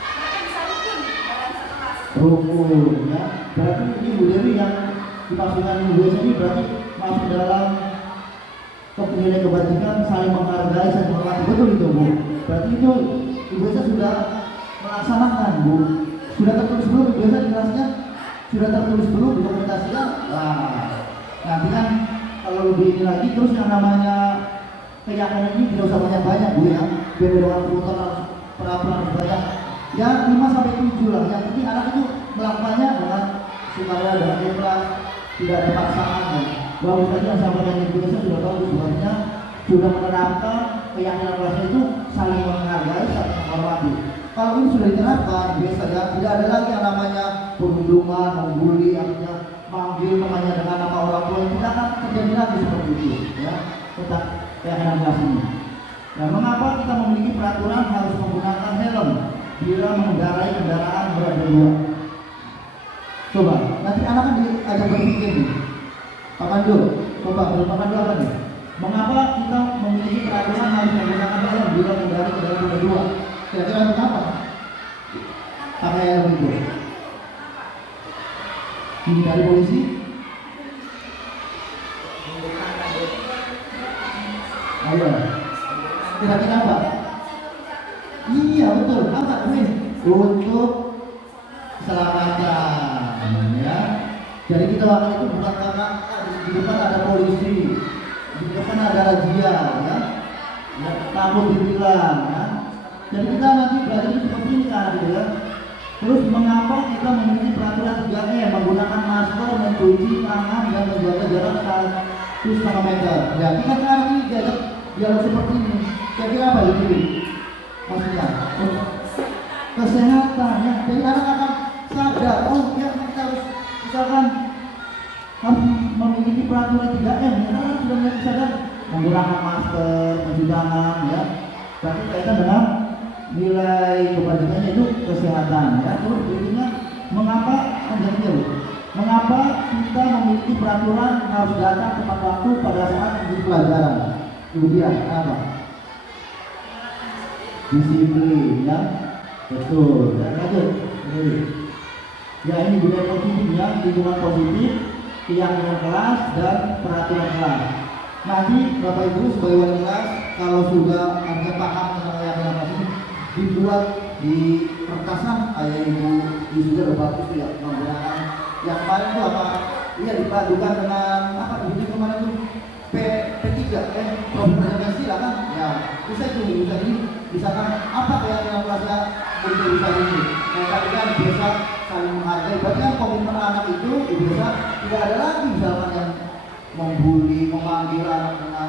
mereka bisa rukun dalam sekelas. Rukun ya. Berarti ini Bu Dewi yang dimaksudkan Bu Dewi ini berarti masuk dalam nilai kebajikan, saling menghargai, saling menghormati. Betul itu Bu. Berarti itu Ibu Esa sudah melaksanakan Bu. Sudah tertulis belum Ibu Esa di kelasnya? Sudah tertulis belum dokumentasinya? Nah, nanti kan kalau lebih ini lagi terus yang namanya keyakinan ini tidak usah banyak-banyak Bu ya. Biar dengan peraturan banyak. Ya 5 sampai 7 lah. Yang penting anak itu melakukannya dengan sukarela, dengan ikhlas, tidak ada paksaan ya. Bagus saja yang sampaikan Ibu Esa sudah tahu sebenarnya sudah menerapkan keyakinan kelasnya itu saling menghargai, saling menghormati. Kalau ini sudah diterapkan, biasa ya, tidak ada lagi yang namanya perundungan, membuli, artinya manggil namanya dengan nama orang tua, tidak akan terjadi lagi seperti itu ya. Tetap keyakinan kelas ini. Nah, mengapa kita memiliki peraturan harus menggunakan helm bila mengendarai kendaraan beroda dua? Coba, nanti anak kan diajak berpikir nih. Pak Pandu, coba menurut Pak Pandu apa nih? Mengapa kita memiliki peraturan harus menggunakan helm bila mengendarai kendaraan roda dua? Kira-kira kenapa? Pakai helm itu? Dihindari polisi? Ayo. Kira-kira apa? Iya betul. Apa nih? Untuk keselamatan, ya. Jadi kita lakukan itu bukan karena di depan ada polisi, di depan ada razia, ya. Takut ditilang, ya. Jadi kita nanti belajar seperti ini kan, gitu ya. Terus mengapa kita memiliki peraturan 3M menggunakan masker, mencuci tangan dan menjaga jarak 1,5 meter? Ya kita sekarang ini dialog seperti ini. Kira-kira apa itu? Maksudnya kesehatan ya. Jadi anak akan sadar, oh ya kita harus misalkan harus memiliki peraturan 3M. Ya kan sudah mulai sadar menggunakan masker, mencuci tangan, ya. Berarti kaitan dengan nilai kebajikannya itu kesehatan ya. Terus berikutnya mengapa mengapa kita memiliki peraturan harus datang tepat waktu pada saat mengikuti pelajaran? Kemudian apa? Disiplin ya. Betul. Ya, lanjut. Ya ini budaya positif ya, lingkungan positif, keyakinan kelas dan peraturan kelas. Nanti Bapak Ibu sebagai wali kelas kalau sudah Anda paham tentang keyakinan kelas ini, dibuat di kertasan ayah ibu juga udah bagus ya, menggunakan yang kemarin itu apa? Iya dipadukan dengan apa? Ini kemarin itu P3 problem presensi lah kan? Ya bisa ini misalkan apa keyakinan kelasnya untuk bisa ini. Nah tadi kan biasa saling menghargai. Berarti kan komitmen anak itu biasa tidak ada lagi misalkan yang membuli, memanggil anak dengan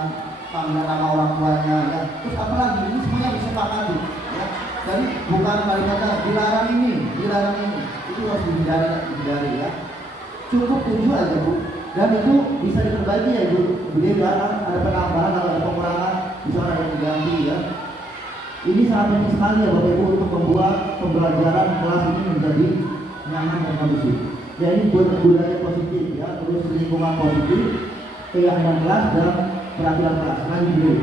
panggilan nama orang tuanya ya. Terus apa lagi? Ini semuanya disepakati ya. Jadi bukan kalimatnya dilarang ini itu harus dihindari ya. Cukup 7 aja Bu. Dan itu bisa diperbaiki ya Bu. Jadi ada penambahan atau ada pengurangan, bisa ada yang diganti ya. Ini sangat penting sekali ya Bapak Ibu untuk membuat pembelajaran kelas ini menjadi nyaman dan kondusif. Ya ini budaya positif ya, terus lingkungan positif, keyakinan kelas dan peraturan kelas. Lanjut dulu.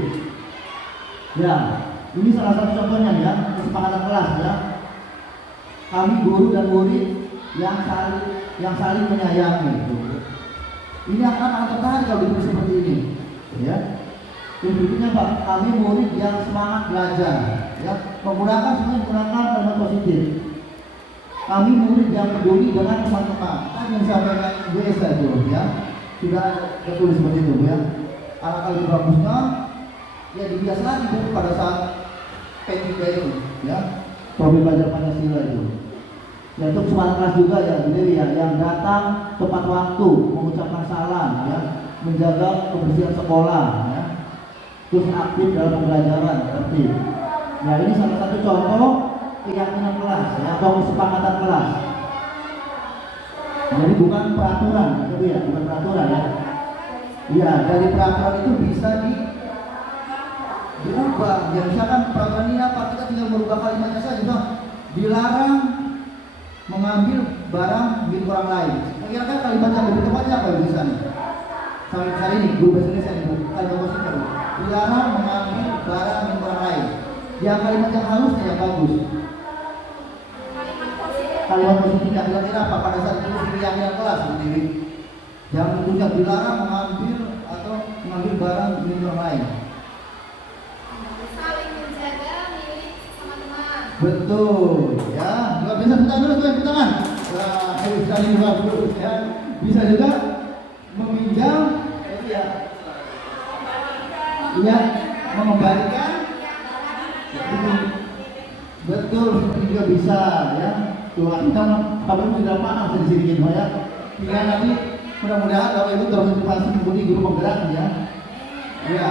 Ya, ini salah satu contohnya ya, kesepakatan kelas ya. kami guru dan murid yang saling menyayangi. Ini akan tertarik kalau hidup seperti ini, ya. Yang berikutnya Pak, kami murid yang semangat belajar, ya, menggunakan kalimat positif. Kami murid yang peduli dengan teman-teman. Kan yang disampaikan biasa itu, ya, sudah tertulis seperti itu, ya. Alangkah lebih bagusnya, ya dibias lagi pada saat P3 itu, ya, profil belajar Pancasila itu. Ya, untuk semangat kelas juga ya, Dewi ya, yang datang tepat waktu, mengucapkan salam, ya, menjaga kebersihan sekolah, ya, terus aktif dalam pembelajaran, tertib. Ya, ini salah satu contoh keyakinan kelas, ya, atau kesepakatan kelas. Jadi bukan peraturan, gitu ya, bukan peraturan ya. Ya, dari peraturan itu bisa diubah. Ya, misalkan peraturan ini apa, kita tinggal merubah kalimatnya saja. Nah, dilarang mengambil barang milik orang lain. Kira-kira kalimat yang lebih tepatnya apa di sana? Sampai misalnya ini, guru bahasa Indonesia ini, kalimat positif. Dilarang mengambil barang milik orang lain. Yang kalimat yang halusnya yang bagus. Kalimat positifnya kira-kira apa pada saat itu keyakinan kelas sendiri. Jangan tentunya dilarang mengambil atau mengambil barang milik orang lain. Saling menjaga milik sesama teman. Betul, ya. Nggak bisa tangan dulu, tuh tangan. Nah, bisa juga dulu, ya. Bisa juga meminjam, ya. Iya, mengembalikan. Betul, seperti juga bisa, ya. Tuhan kita kalau tidak paham bisa disini ya. Tinggal nanti mudah-mudahan kalau itu termotivasi menjadi guru penggerak ya. Ya,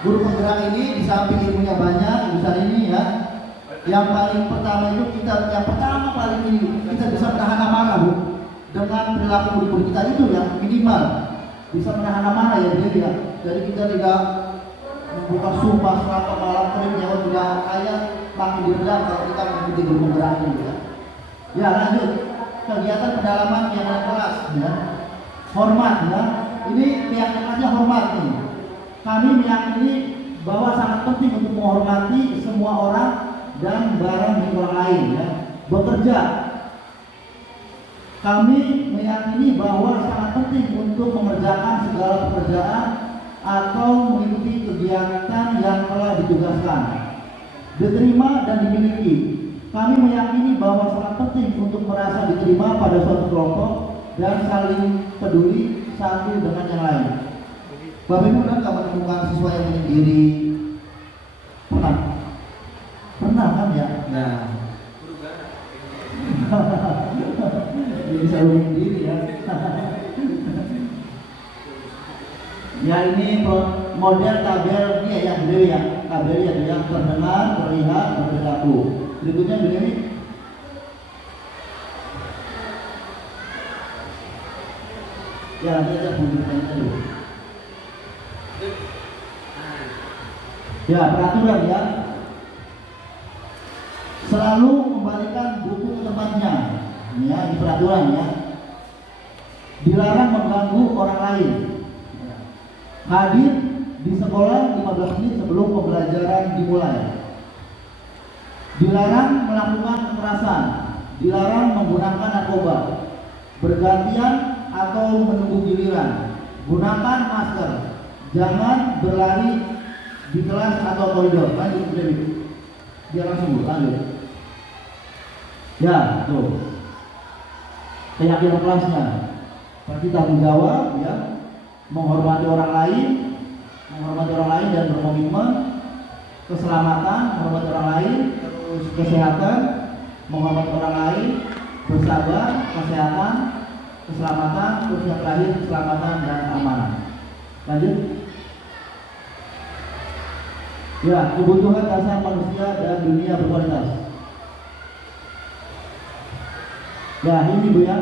guru penggerak ini di samping ilmunya banyak, besar ini ya. Yang paling pertama itu paling ini kita bisa menahan amarah Bu. Dengan perilaku murid kita itu ya minimal bisa menahan amarah ya dia ya. Jadi kita tidak membuka sumpah selama malam kering ya tidak kayak makin diredam kalau kita mengikuti guru penggerak ini ya. Ya lanjut kegiatan pendalaman yang kelas ya. Hormat ya. Ini keyakinannya hormat nih. Kami meyakini bahwa sangat penting untuk menghormati semua orang dan barang milik orang lain ya. Bekerja. Kami meyakini bahwa sangat penting untuk mengerjakan segala pekerjaan atau mengikuti kegiatan yang telah ditugaskan. Diterima dan dimiliki. Kami meyakini bahwa sangat penting untuk merasa diterima pada suatu kelompok dan saling peduli satu dengan yang lain. Bapak Ibu pernah nggak menemukan siswa yang menyendiri? Pernah kan ya? Nah, jadi selalu menyendiri ya. Ya ini model tabel ini ya yang beliau ya, tabel yang terdengar, terlihat, berperilaku. Berikutnya beliau ini. Ya nanti aja bunyikan dulu. Ya peraturan ya. Selalu kembalikan buku ke tempatnya. Ya di peraturan ya. Dilarang mengganggu orang lain. Hadir di sekolah 15 menit sebelum pembelajaran dimulai. Dilarang melakukan kekerasan. Dilarang menggunakan narkoba. Bergantian atau menunggu giliran. Gunakan masker. Jangan berlari di kelas atau koridor. Lanjut Dewi. Biar langsung lanjut. Ya, tuh. Keyakinan kelasnya. Berarti tanggung jawab ya. Menghormati orang lain dan berkomitmen. Keselamatan, menghormati orang lain, terus kesehatan, menghormati orang lain, bersabar, kesehatan, keselamatan, terus yang terakhir keselamatan dan keamanan. Lanjut. Ya, kebutuhan dasar manusia dan dunia berkualitas. Ya, ini Bu ya.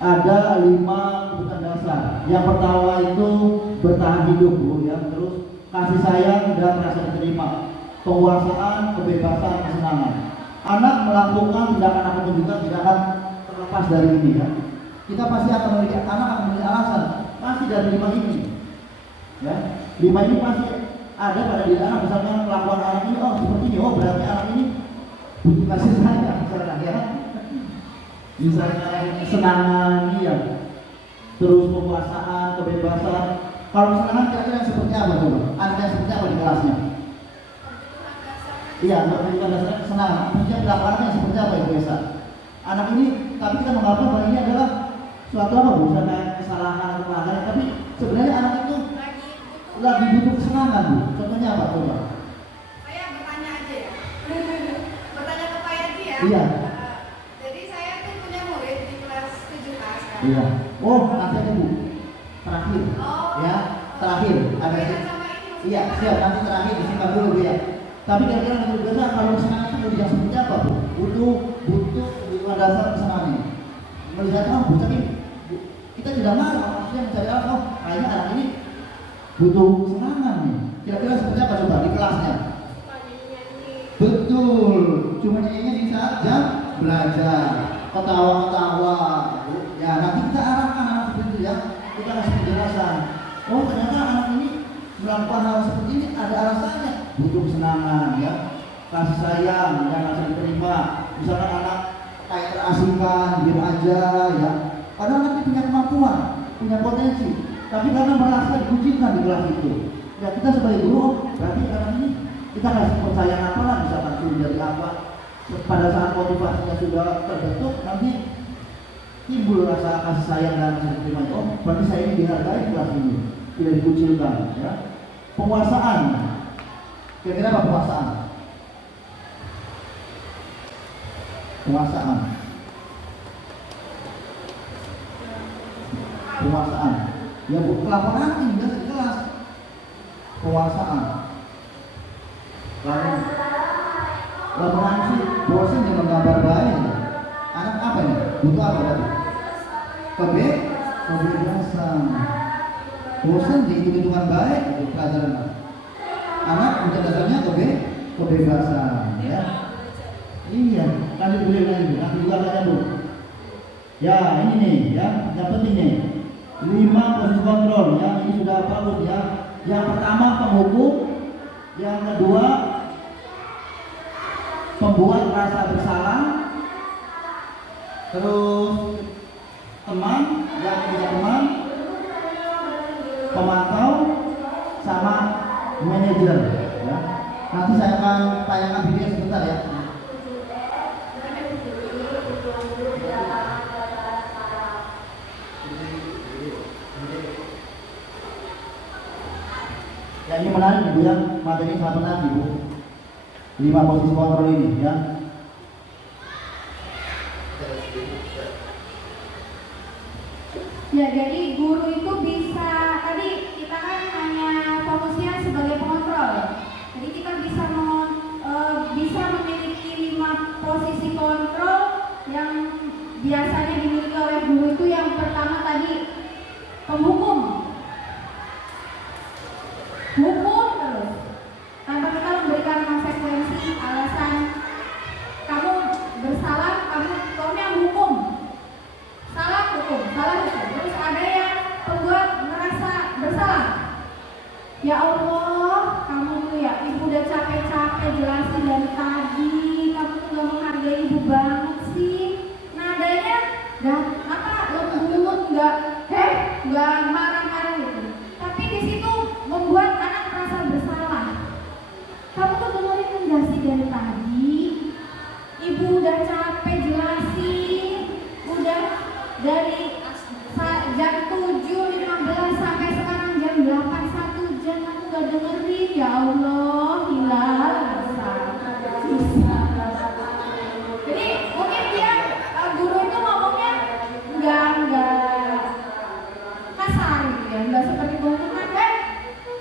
Ada 5 kebutuhan dasar. Yang pertama itu bertahan hidup Bu ya. Terus kasih sayang dan rasa diterima. Penguasaan, kebebasan, kesenangan. Anak melakukan tindakan apapun juga tidak akan terlepas dari ini ya. Kita pasti akan memiliki anak akan memiliki alasan. Pasti dari 5 ini. Ya, 5 ini pasti ada pada diri anak. Misalkan melakukan anak ini, oh seperti ini, oh berarti anak ini butuh kasih sayang. sekarang ya. Misalnya kesenangan, iya. Terus penguasaan, kebebasan. Kalau kesenangan kira-kira yang seperti apa coba? Anak yang seperti apa di kelasnya? Iya, kebutuhan dasar kesenangan. Maksudnya pendapatan yang seperti apa itu Esa? Anak ini, tapi kita menganggap bahwa ini adalah suatu apa? Bukan kayak kesalahan atau pelanggaran, tapi sebenarnya anak itu lagi butuh kesenangan, Bu. Contohnya apa coba? Saya bertanya aja ya. Bertanya ke Pak Yadi ya. Iya. Jadi saya tuh punya murid di kelas 7A sekarang. Iya. Oh, nanti aja Bu. Terakhir. Oh. Ya, terakhir. Ada Berkaitan sama ini maksudnya. Iya, siap. Nanti terakhir disimpan dulu Bu ya. Tapi kira-kira menurut Gaza kalau kesenangan itu mau yang seperti apa Bu? Butuh kebutuhan dasar kesenangan ini. Melihat Bu, tapi kita tidak marah. Maksudnya mencari apa? Oh, kayaknya anak ini butuh kesenangan nih. Kira-kira seperti apa coba di kelasnya? Betul. Cuma nyanyinya di saat jam belajar. Ketawa-ketawa. Ya, nanti kita arahkan anak seperti itu ya. Kita kasih penjelasan. Oh, ternyata anak ini melakukan hal seperti ini ada alasannya. Butuh kesenangan ya. Kasih sayang yang harus diterima. Misalkan anak kayak terasingkan, diam aja ya. Padahal nanti punya kemampuan, punya potensi. Tapi karena merasa dikucilkan di kelas itu, ya kita sebagai guru, berarti anak ini kita kasih kepercayaan apa lah, misalkan suruh jadi apa. Pada saat motivasinya sudah terbentuk, nanti timbul rasa kasih sayang dan rasa diterima. Oh, berarti saya ini dihargai di kelas ini, tidak dikucilkan. Ya. Penguasaan, kira-kira apa penguasaan? Penguasaan. Penguasaan. Ya bu, pelaporan nanti biasa di kelas. Penguasaan. Laporan sih, bosan dengan gambar baik. Anak apa nih? Butuh apa tadi? Kebebasan. Bosan di hitung-hitungan baik itu pelajaran. Anak ujian dasarnya kebebasan. Ya. Iya, lanjut dulu nanti juga ada Bu. Ya ini nih, ya yang penting nih. 5 posisi kontrol, ya ini sudah bagus ya. Yang pertama penghukum, yang kedua pembuat rasa bersalah, terus teman, yang ketiga teman, pemantau, sama manajer. Ya. Nanti saya akan tayangkan video sebentar ya. Ya ini menarik Ibu ya, materi sangat menarik Ibu. 5 posisi kontrol ini ya. Ya, jadi guru itu bisa, tadi kita kan hanya fokusnya sebagai pengontrol. Jadi kita bisa bisa memiliki 5 posisi kontrol yang biasanya dimiliki oleh guru itu. Yang pertama tadi penghukum. Hukum terus tanpa kita memberikan konsekuensi, alasan kamu bersalah, kamu yang hukum, salah hukum. Terus ada yang pembuat merasa bersalah. Ya Allah, kamu tuh ya, ibu udah capek-capek jelasin dari tadi, kamu tuh gak menghargai ibu banget sih. Nadanya lembut, gak marah-marah gitu. Tapi di situ membuat anak merasa bersalah. Kamu tuh dengerin enggak sih dari tadi? Ibu udah capek jelasin, udah dari jam 7.15 sampai sekarang jam 8, 1 jam aku gak dengerin. Ya Allah, hilal susah. Jadi mungkin dia guru itu ngomongnya enggak kasar gitu ya, enggak seperti penghukuman.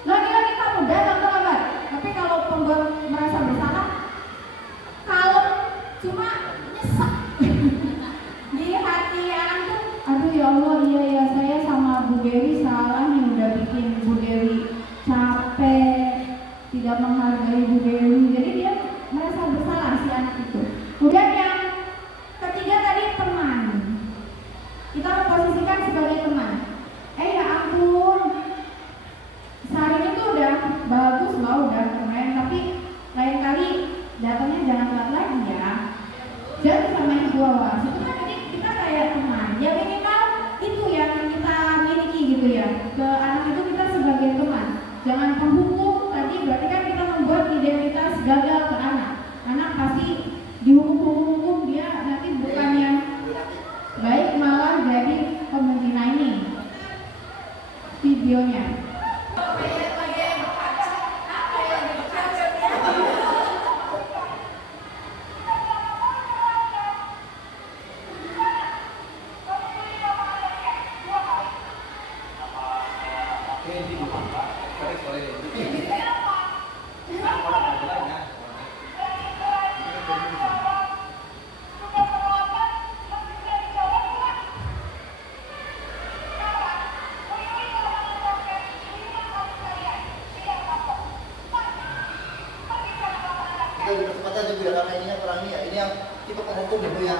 Lagi-lagi kamu datang terlambat. Tapi kalau pembuat merasa bersalah, kalau cuma nyesek di hati anak tuh, aduh ya Allah, iya saya sama Bu Dewi salah nih, udah bikin Bu Dewi capek, tidak menghargai Bu Dewi. Jadi dia merasa bersalah si anak itu. Kemudian yang ketiga tadi teman. Kita memposisikan sebagai teman. Ya ampun, sehari itu udah bagus loh, udah keren, tapi lain kali datangnya jangan telat lagi ya. Jangan wawas itu kan ini kita kayak teman ya, minimal itu yang kita miliki gitu ya, ke anak itu kita sebagai teman, jangan penghukum. Tadi berarti kan kita membuat identitas gagal ke anak pasti dihukum dia nanti bukan yang baik, malah jadi kemungkinan ini videonya. Kita lebih percepat aja Bu ya, karena ininya kurang ini ya. Ini yang tipe penghukum ya Bu ya.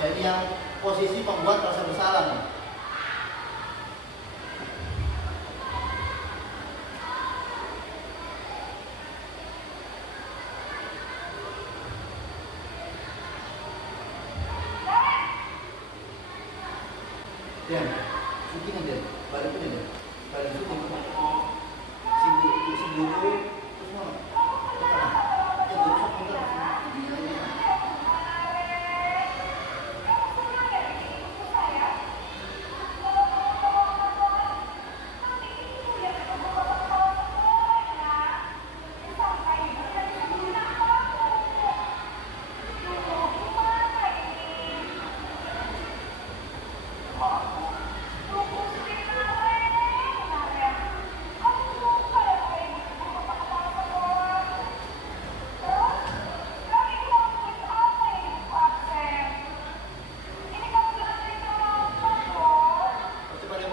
Ya ini yang posisi pembuat rasa bersalah nih. Dan syuting aja, balik pun aja, balik syuting. Si guru, terus mana? Ya guru sok pintar.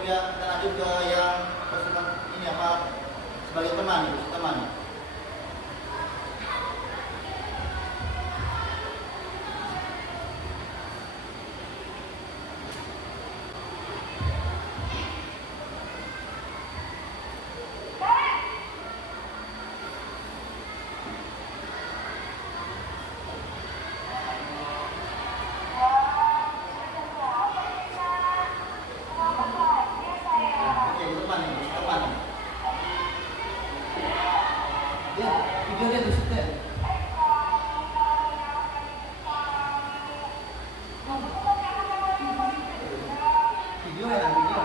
Ya, kita lanjut ke yang pasukan ini apa sebagai teman, teman. Video dia terus deh. Video ya, video.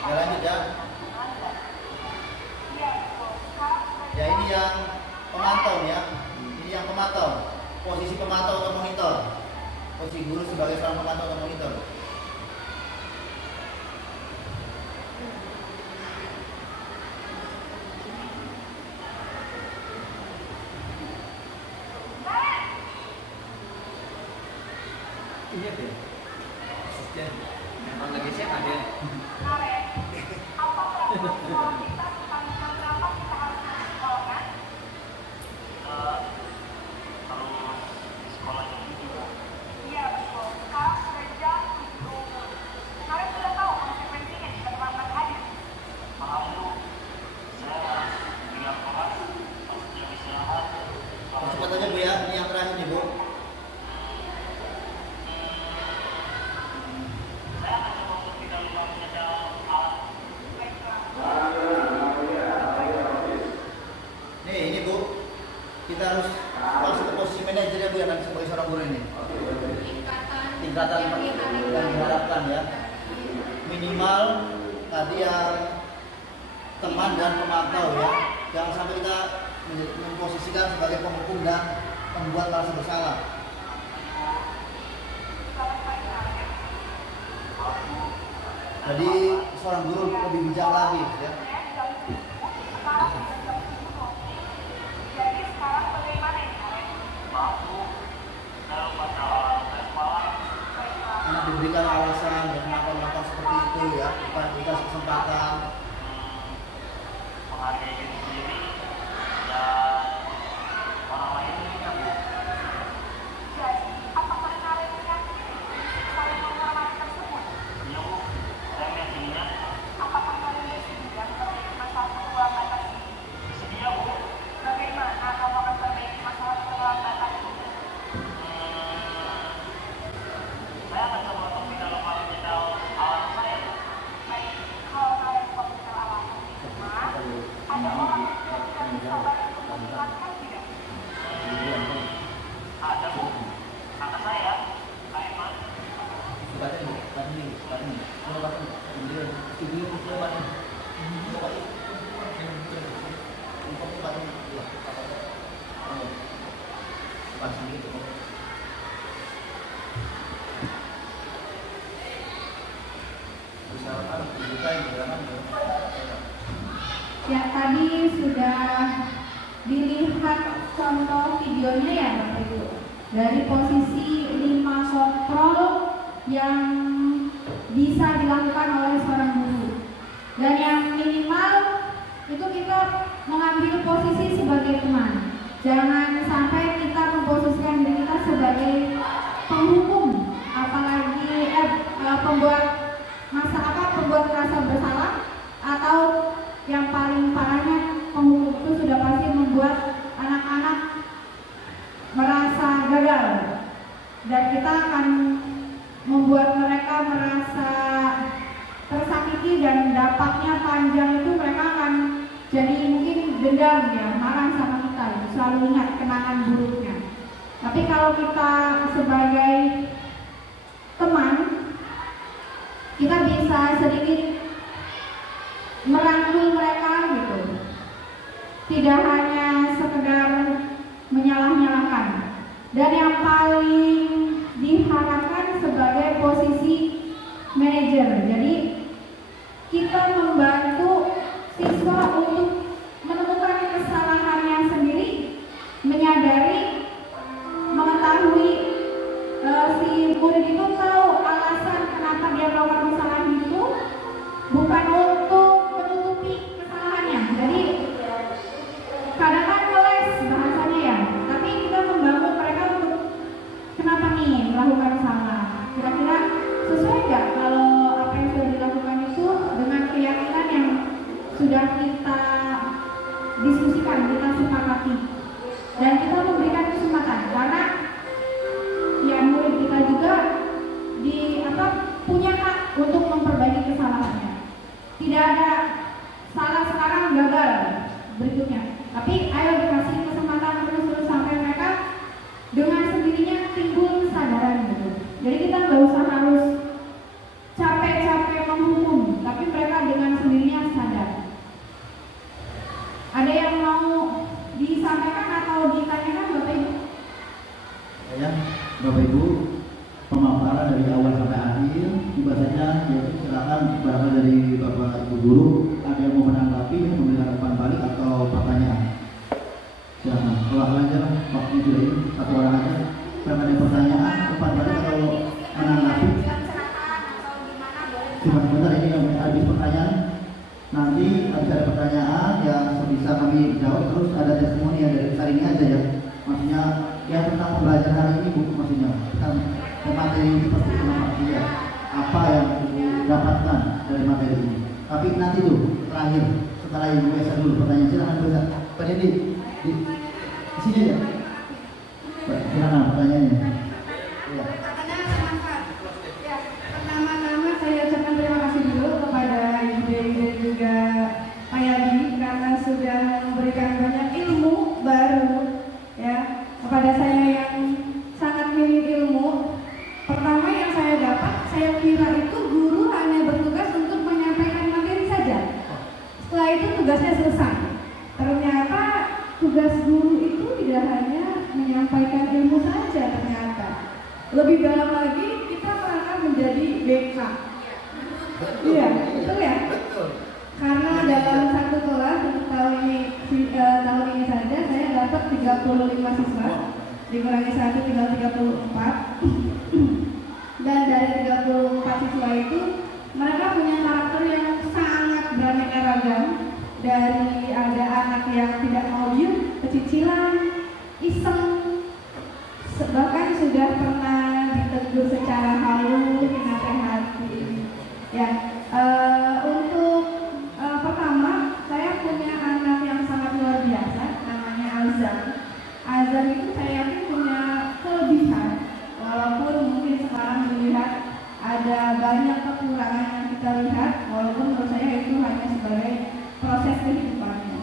Ya lanjut ya. Ya ini yang pemantau ya. Ini yang pemantau. Posisi pemantau atau monitor. Posisi guru sebagai seorang pemantau atau monitor. Iya deh. Asisten. Emang lagi siapa dia? Cepat aja Bu ya, ini yang terakhir nih Bu. Nih ini Bu, kita harus masuk ke posisi manajer ya Bu ya, nanti sebagai seorang guru ini. Tingkatan yang diharapkan ya. Minimal tadi yang teman dan pemantau ya. Jangan sampai kita memposisikan sebagai penghukum dan pembuat merasa bersalah. Jadi seorang guru lebih bijak lagi ya. Karena diberikan alasan ya kenapa melakukan seperti itu ya, bukan dikasih kesempatan. menghargai diri sendiri dan orang lain juga Bu. Jadi, apakah kalian meyakini saling menghormati tersebut? Iya Bu, saya meyakininya. Apakah kalian bersedia memperbaiki masalah keterlambatan ini? Bersedia Bu. Bagaimana kamu akan memperbaiki masalah keterlambatan ini? Saya akan coba untuk tidak lupa detail alam saya. Baik, kalau kalian lupa mengenal alasan di rumah, ada orang yang kira-kira bisa bantu untuk menjelaskan tidak? Ada Bu, kakak saya, Kak Emma. Ya, tadi sudah dilihat contoh videonya ya Bapak Ibu. Dari posisi 5 kontrol yang bisa dilakukan oleh seorang guru. Dan yang minimal itu kita mengambil posisi sebagai teman. Jangan sampai kita memposisikan diri kita sebagai penghukum, apalagi pembuat rasa bersalah, atau yang paling parahnya penghukum itu sudah pasti membuat anak-anak merasa gagal, dan kita akan membuat mereka merasa tersakiti, dan dampaknya panjang itu mereka akan jadi mungkin dendam ya, marah sama kita, selalu ingat kenangan buruknya. Tapi kalau kita sebagai teman, kita bisa sedikit merangkul mereka gitu, tidak hanya sekedar menyalah-nyalahkan. Dan yang paling diharapkan sebagai posisi manajer, jadi kita membantu siswa untuk menemukan kesalahannya sendiri, menyadari, mengetahui si murid itu tahu alasan kenapa dia melakukan kesalahan itu, bukan untuk menutupi kesalahannya. Jadi kadang kan ngeles bahasanya ya, tapi kita membangun mereka untuk kenapa nih melakukan salah, kira-kira sesuai nggak kalau apa yang sudah dilakukan itu dengan keyakinan yang sudah kita diskusikan, kita sepakati, dan kita memberikan kesempatan, karena ya murid kita juga punya hak untuk memperbaiki kesalahannya. Tidak ada salah sekarang gagal berikutnya, tapi ayo dikasih kesempatan terus sampai mereka dengan sendirinya timbul kesadaran gitu. Jadi kita nggak usah harus capek-capek menghukum, tapi mereka dengan sendirinya sadar. Ada yang mau disampaikan atau ditanyakan Bapak Ibu? Ya, Bapak Ibu, pemaparan dari awal sampai akhir, tiba saja yaitu silakan barangkali dari Bapak Ibu guru ada yang mau menanggapi, memberikan umpan balik atau pertanyaan. Silakan. Kalau aja waktu itu ini satu orang aja. Kalau ada pertanyaan, umpan balik atau menanggapi. Cuma sebentar ini yang habis pertanyaan. Nanti habis ada pertanyaan yang bisa kami jawab, terus ada testimoni yang dari hari ini aja ya. Maksudnya ya tentang pembelajaran hari ini Bu, maksudnya tentang materi seperti itu ya. Apa yang didapatkan dari materi ini. Tapi nanti tuh terakhir setelah Ibu Esa dulu pertanyaan, silakan Bu Esa. Pak Dendi di sini ya. Silakan pertanyaannya. Ya. Ya, pertama-tama saya ucapkan terima kasih dulu kepada Ibu Dewi dan juga Pak Yadi karena sudah memberikan banyak ilmu baru ya kepada saya yang sangat minim ilmu. Pertama yang saya dapat, saya kira itu guru hanya bertugas untuk menyampaikan materi saja. Setelah itu tugasnya selesai. Ternyata tugas guru itu tidak hanya menyampaikan ilmu saja ternyata. Lebih dalam lagi kita akan menjadi BK. Iya, betul ya? Betul. Karena dalam satu kelas untuk tahun ini saja saya dapat 35 siswa, dikurangi 1 tinggal 34. Dan dari 34 siswa itu mereka punya karakter yang sangat beraneka ragam, dari ada banyak kekurangan yang kita lihat, walaupun menurut saya itu hanya sebagai proses kehidupannya.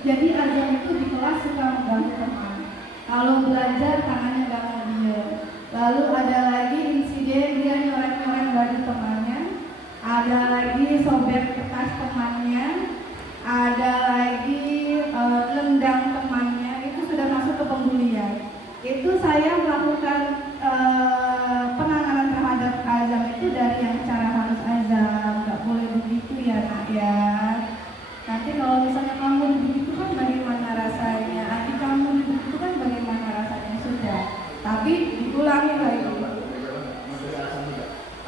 Jadi azam itu di kelas suka mengganggu teman. Kalau belajar tangannya nggak mau diam. Lalu ada lagi insiden dia nyorek-nyorek baju temannya, ada lagi sobek kertas temannya, ada lagi lendang temannya. Itu sudah masuk ke pembulian. Itu saya melakukan penanganan terhadap azam itu dari yang cara harus azam, nggak boleh begitu ya nak ya. Nanti kalau misalnya kamu begitu kan bagaimana rasanya, adik kamu begitu kan bagaimana rasanya, sudah. Tapi diulangi lagi.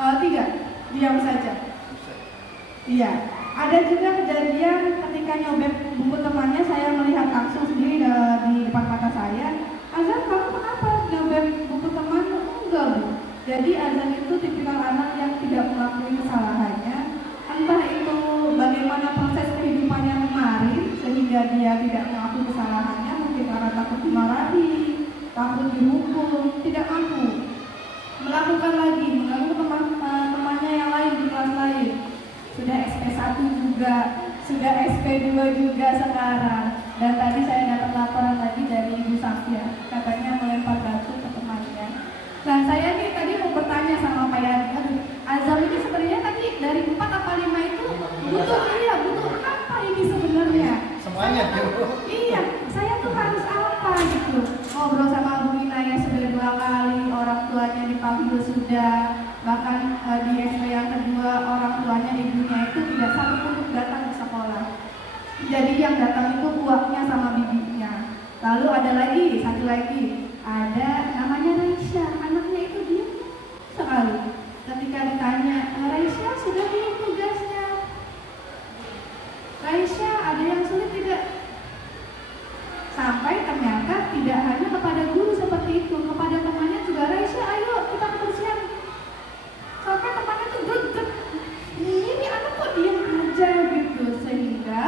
Tidak, diam saja. Iya, ada juga kejadian ketika nyobek buku temannya, saya melihat langsung sendiri di depan mata saya. Azam, kamu kenapa nyobek buku temanmu? Enggak, Bu. Jadi Azam itu tipikal anak yang tidak mengakui kesalahannya. Entah itu bagaimana proses kehidupannya kemarin sehingga dia tidak mengakui kesalahannya, mungkin karena takut dimarahi, takut dihukum, tidak mampu melakukan lagi, mengganggu teman-temannya yang lain di kelas lain. Sudah SP1 juga, sudah SP2 juga sekarang. Dan tadi saya dapat laporan lagi dari Ibu Safia, katanya melempar batu ke temannya. Nah saya nih tadi mau bertanya sama Pak Yani, azam ini sebenarnya tadi dari 4 apa 5 itu butuh apa ini sebenarnya? Semuanya tuh. Iya, saya tuh harus apa gitu? Ngobrol sama Bu Inaya sudah 2 kali, orang tuanya dipanggil sudah, bahkan di SP yang kedua orang tuanya ibunya itu tidak sanggup untuk datang ke sekolah. Jadi yang datang itu uaknya sama bibinya. Lalu ada lagi, satu lagi, ada namanya Raisya, anaknya itu diam sekali. Ketika ditanya, Raisya sudah belum tugasnya? Raisya ada yang sulit tidak? Sampai ternyata tidak hanya kepada guru seperti itu, kepada temannya juga, Raisya ayo kita kebersihan. Sampai temannya tuh greget, ini anak kok diam aja gitu. Sehingga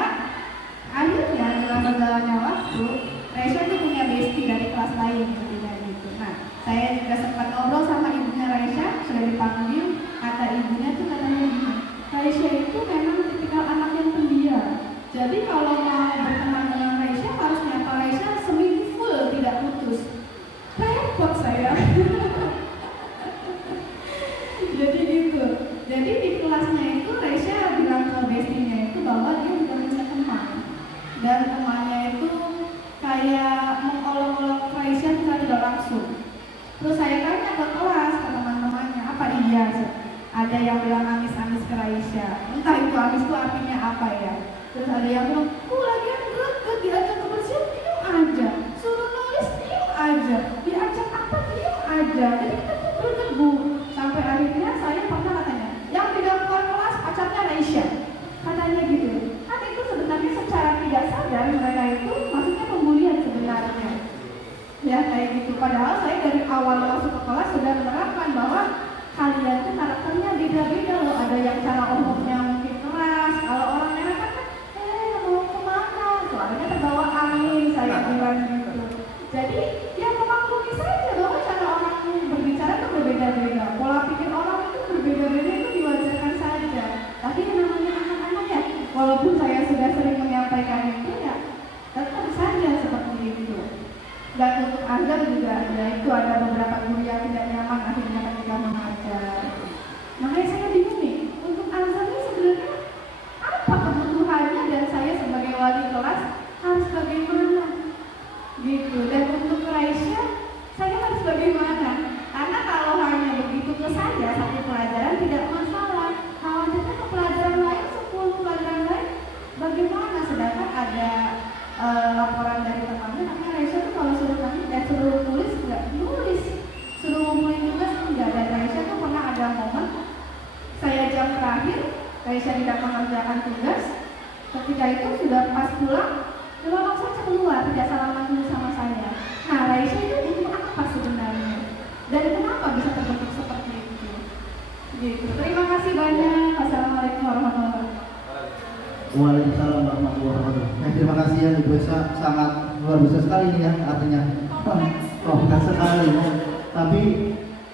akhirnya dalam berjalannya waktu, Raisya itu punya bestie dari kelas lain ketika gitu. Nah, saya juga sempat ngobrol sama ibunya Raisya, sudah dipanggil, kata ibunya tuh katanya gini, Raisya itu memang tipikal anak yang pendiam. Jadi kalau mau berteman dengan Raisya harus nyapa Raisya seminggu full tidak putus. Repot saya. Jadi gitu. Jadi di kelasnya itu Raisya bilang ke bestinya itu bahwa dia juga punya teman. Dan temannya itu kayak mengolok-olok Raisya secara tidak langsung. Terus saya tanya ke kelas, ke teman-temannya, apa iya? Ada yang bilang amis-amis ke Raisya. Entah itu amis itu artinya apa ya. Terus ada yang bilang, lagian greget, diajak kebersihan diam aja, suruh nulis diam aja, diajak apa diam aja. Jadi kita tuh greget Bu. Sampai akhirnya saya pernah katanya, yang tidak keluar kelas pacarnya Raisya. Katanya gitu. Kan itu sebenarnya secara tidak sadar mereka itu maksudnya pembulian sebenarnya. Ya kayak gitu. Padahal saya dari awal masuk ke kelas sudah menerapkan bahwa kalian tuh karakternya beda-beda loh. Ada yang cara omongnya mungkin keras. Kalau orang merah kan mau kemana? Soalnya terbawa angin, saya bilang gitu. Jadi ya memaklumi saja bahwa cara orang berbicara itu berbeda-beda. Pola pikir orang itu berbeda-beda, itu diwajarkan saja. Tapi yang namanya anak-anak ya, walaupun saya sudah sering menyampaikan itu ya, tetap saja seperti itu. Dan untuk Azam juga, ya itu ada beberapa guru yang tidak nyaman akhirnya ketika mengajar. Makanya saya bingung nih, untuk Azam ini sebenarnya apa kebutuhannya dan saya sebagai wali kelas harus bagaimana? Gitu. Dan untuk Raisya, saya harus bagaimana? Karena kalau hanya begitu ke saya satu pelajaran tidak masalah. Kalau kita ke pelajaran lain, 10 pelajaran lain, bagaimana? Sedangkan ada laporan dari temannya, namanya Raisya tuh kalau suruh tulis nggak nulis, suruh ngumpulin tugas enggak. Dan Raisya tuh pernah ada momen saya jam terakhir, Raisya tidak mengerjakan tugas. Ketika itu sudah pas pulang, langsung saja keluar, tidak salaman dulu sama saya. Nah Raisya itu untuk apa sebenarnya? Dan kenapa bisa terbentuk seperti itu? Gitu. Terima kasih banyak. Wassalamualaikum warahmatullahi wabarakatuh. Waalaikumsalam warahmatullahi wabarakatuh. Terima kasih ya Ibu Esa, sangat luar biasa sekali ini ya artinya. Kompleks sekali. Tapi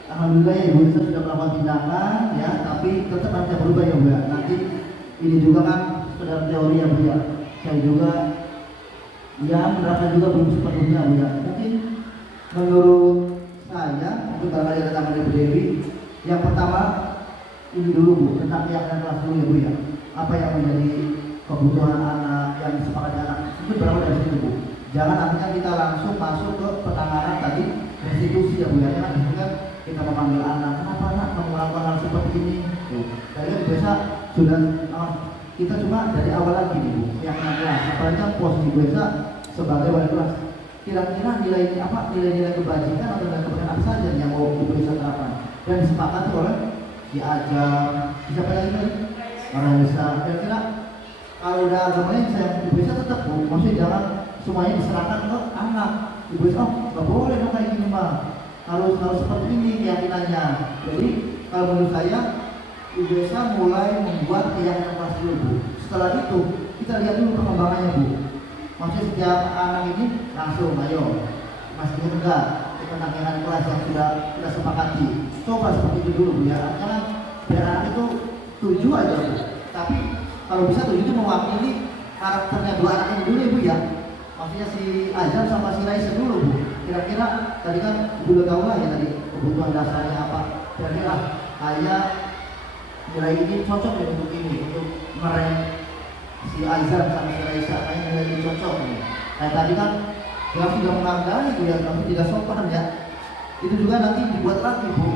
alhamdulillah ya Ibu Esa sudah melakukan tindakan tapi tetap nanti berubah ya Bu ya. Nanti ini juga kan sekedar teori ya Bu ya. Saya juga ya merasa juga belum sepenuhnya Bu ya. Mungkin menurut saya untuk barangkali datang dari Bu Dewi, yang pertama ini dulu Bu tentang keyakinan kelas dulu ya Bu ya. Apa yang menjadi kebutuhan anak yang disepakati anak itu berawal dari situ Bu. Jangan nantinya kita langsung masuk ke penanganan tadi restitusi ya Bu ya. Karena itu kan kita memanggil anak, kenapa anak kamu melakukan hal seperti ini? Jadi kan biasa sudah kita cuma dari awal lagi nih Bu, keyakinan kelas. Apalagi kan posisi biasa sebagai wali kelas. Kira-kira nilai-nilai kebajikan atau nilai kebaikan apa saja yang mau Bu bisa terapkan dan disepakati oleh diajar, siapa lagi kan? Orang bisa. Kira-kira kalau udah agamanya saya Ibu bisa tetap Bu, maksudnya jangan semuanya diserahkan ke anak. Ibu bisa, oh nggak boleh dong kayak gini mah, harus seperti ini keyakinannya. Jadi kalau menurut saya Ibu bisa mulai membuat keyakinan kelas dulu Bu. Setelah itu kita lihat dulu perkembangannya Bu. Maksudnya setiap anak ini langsung ayo masih enggak tentang keyakinan kelas yang sudah kita sepakati. Coba seperti itu dulu Bu ya. Karena biar anak itu 7 aja Bu. Tapi kalau bisa 7 itu mewakili karakternya 2 anak ini dulu ya Bu ya. Maksudnya si Azam sama si Raisa dulu Bu. Kira-kira tadi kan Ibu udah tahu lah ya tadi kebutuhan dasarnya apa. Kira-kira kayak nilai ini cocok ya untuk ini, untuk merem si Azam sama si Raisa. Kayaknya nilai ini cocok nih. Kayak tadi kan jelas sudah menghargai Bu ya, tapi tidak sopan ya. Itu juga nanti dibuat lagi Bu.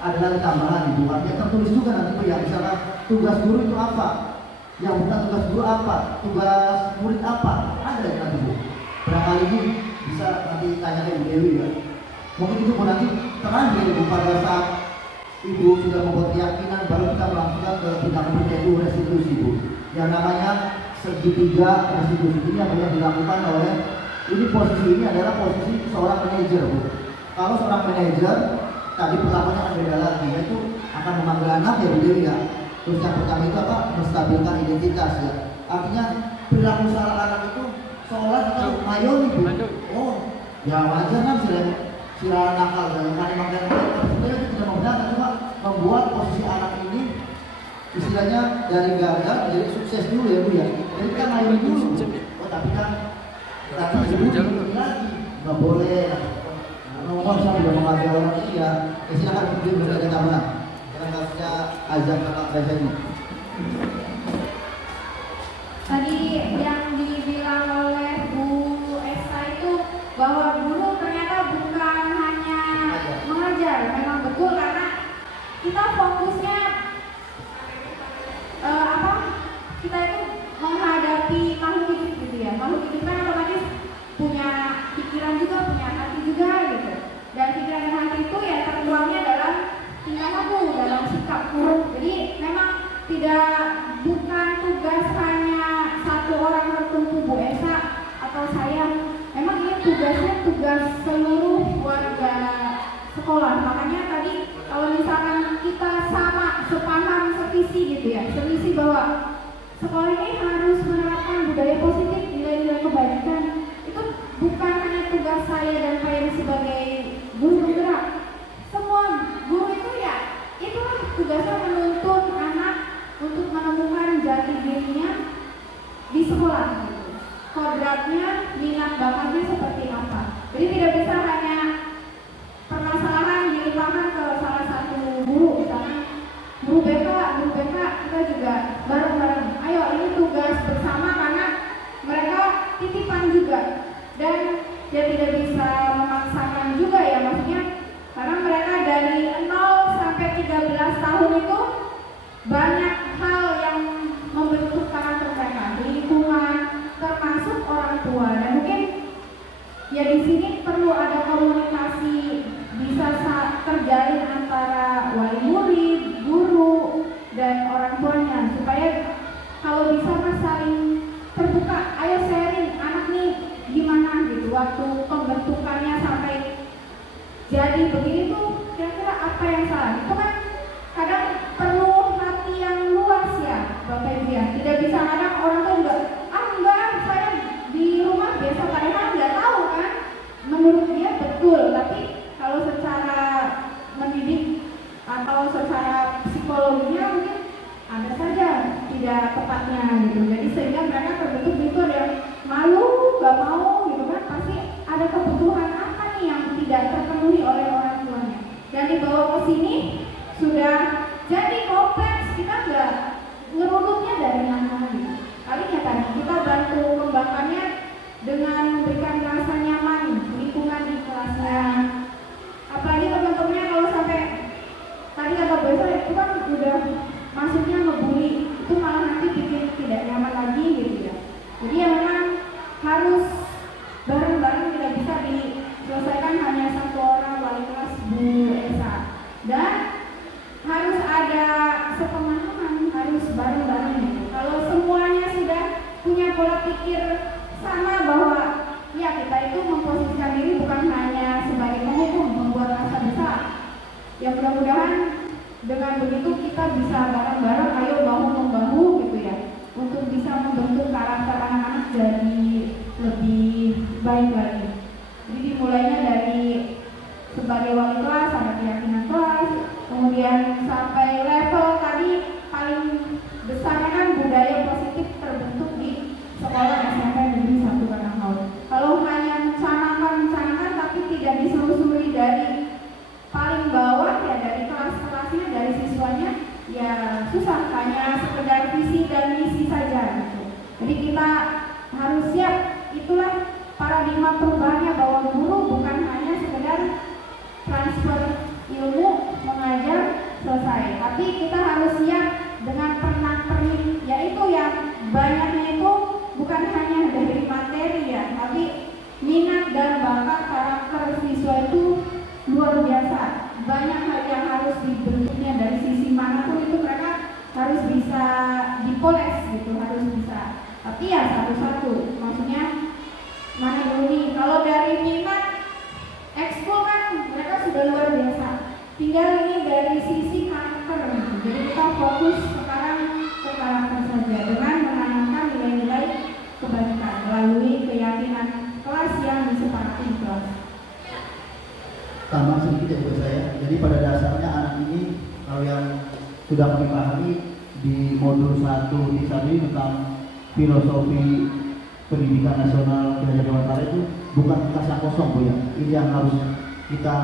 Ada lagi tambahan Ibu. Artinya tertulis juga nanti Bu ya. Misalkan tugas guru itu apa? Yang bukan tugas guru apa? Tugas murid apa? Ada ya nanti Bu. Barangkali Bu bisa nanti tanya ke Ibu Dewi ya. Mungkin itu Bu nanti terakhir Bu pada saat Ibu sudah membuat keyakinan baru kita melakukan ke tindakan berikut restitusi Bu. Yang namanya segitiga restitusi ini yang dilakukan oleh ini posisi ini adalah posisi seorang manajer Bu. Kalau seorang manajer tadi perlakuannya akan beda lagi, yaitu akan memanggil anak ya Bu Dewi ya. Terus yang pertama itu apa? Menstabilkan identitas ya. Artinya perilaku salah anak itu seolah kita mayoni Bu. Oh, ya wajar kan sila nakal dan kalimat sebenarnya itu tidak membenarkan, cuma membuat posisi anak ini istilahnya dari gagal menjadi sukses dulu ya Bu ya. Jadi kita mayoni dulu. Oh tapi kan tapi lagi nggak boleh. Ngomong saya sudah menghargai orang ini ya. Silakan mungkin berada tambahan. Kasusnya Azam sama Raisa ini. Tadi yang dibilang oleh Bu Esa itu bahwa guru ternyata bukan hanya mengajar, memang betul karena kita fokusnya kita itu menghadapi makhluk hidup gitu ya. Makhluk hidup kan otomatis punya pikiran juga, punya hati juga gitu. Dan pikiran dan hati itu ya tertuangnya dalam tingkah laku, dalam sikapku. Jadi memang bukan tugas hanya satu orang tertentu Bu Esa atau saya. Memang ini tugas seluruh warga sekolah. Makanya tadi kalau misalkan kita sama sepaham sevisi gitu ya, sevisi bahwa sekolah ini harus menerapkan budaya positif, nilai-nilai kebajikan. Itu bukan hanya tugas saya dan Pak Eri sebagai guru penggerak. Semua guru itu ya itulah tugasnya menuntun anak untuk menemukan jati dirinya di sekolah gitu. Kodratnya, minat bakatnya seperti apa. Jadi tidak bisa hanya permasalahan dilimpahkan ke salah satu guru, misalnya guru BK kita juga bareng-bareng. Ayo ini tugas bersama karena mereka titipan juga. Dan ya tidak bisa memaksakan juga ya, maksudnya karena mereka dari 0 sampai 13 tahun itu banyak hal yang membentuk karakter mereka di lingkungan, termasuk orang tua. Dan mungkin ya di sini perlu ada komunikasi bisa terjalin antara wali murid, guru, dan orang tuanya supaya kalau bisa saling terbuka. Ayo sharing anak nih gimana gitu waktu pembentukannya sampai jadi begini tuh kira-kira apa yang salah. Itu kan kadang perlu hati yang luas ya Bapak Ibu ya. Tidak bisa kadang orang tuh enggak saya di rumah biasa, padahal nggak tahu kan. Menurut dia betul, tapi kalau secara mendidik atau secara psikologinya tidak tepatnya gitu. Jadi sehingga mereka terbentuk itu ada yang malu, gak mau gitu kan, pasti ada kebutuhan apa nih yang tidak terpenuhi oleh orang tuanya. Dan dibawa ke sini sudah jadi kompleks, kita nggak ngerunutnya dari mana gitu. Kalinya tadi kita bantu kembangkannya dengan memberikan rasa nyaman, lingkungan di kelasnya. Apalagi teman-temannya kalau sampai tadi kata besok itu kan udah masuknya ngebully, itu malah nanti bikin tidak nyaman lagi gitu ya. Jadi ya memang harus bareng-bareng, tidak bisa diselesaikan hanya satu orang wali kelas Bu Esa. Dan harus ada sepemahaman, harus bareng-bareng gitu. Kalau semuanya sudah punya pola pikir sama bahwa ya kita itu memposisikan diri bukan hanya sebagai penghukum, membuat rasa besar. Ya mudah-mudahan dengan begitu kita bisa bareng-bareng, ayo bahu-membahu gitu ya, untuk bisa membentuk karakter anak-anak jadi lebih baik lagi. Jadi dimulainya dari sebagai wali kelas, ada keyakinan kelas, kemudian sampai level tadi paling besarnya kan budaya positif terbentuk di sekolah SMP Negeri 1 Karangaul. Kalau hanya mencanangkan tapi tidak diselusuri dari paling bawah ya, dari kelas-kelasnya, dari siswanya, ya susah, hanya sekedar visi dan misi saja gitu. Jadi kita harus siap, itulah paradigma perubahannya, bahwa guru bukan hanya sekedar transfer ilmu, mengajar, selesai. Tapi kita harus siap dengan pernak-pernik, yaitu yang banyaknya itu bukan hanya dari materi ya, tapi minat dan bakat karakter siswa itu luar biasa. Banyak hal yang harus dibentuknya dari sisi manapun itu mereka harus bisa dipoles gitu, harus bisa. Tapi ya satu-satu, maksudnya mana dulu nih, kalau dari minat ekskul kan mereka sudah luar biasa, tinggal ini dari sisi karakter gitu. Jadi kita fokus sekarang ke karakter saja dengan menanamkan nilai-nilai kebaikan melalui keyakinan kelas yang disepakati di kelas. Tambah sedikit ya buat saya. Jadi pada dasarnya anak ini kalau yang sudah dipahami di modul 1 di satu ini tentang filosofi pendidikan nasional Ki Hajar Dewantara itu bukan kelas yang kosong Bu ya. Ini yang harus kita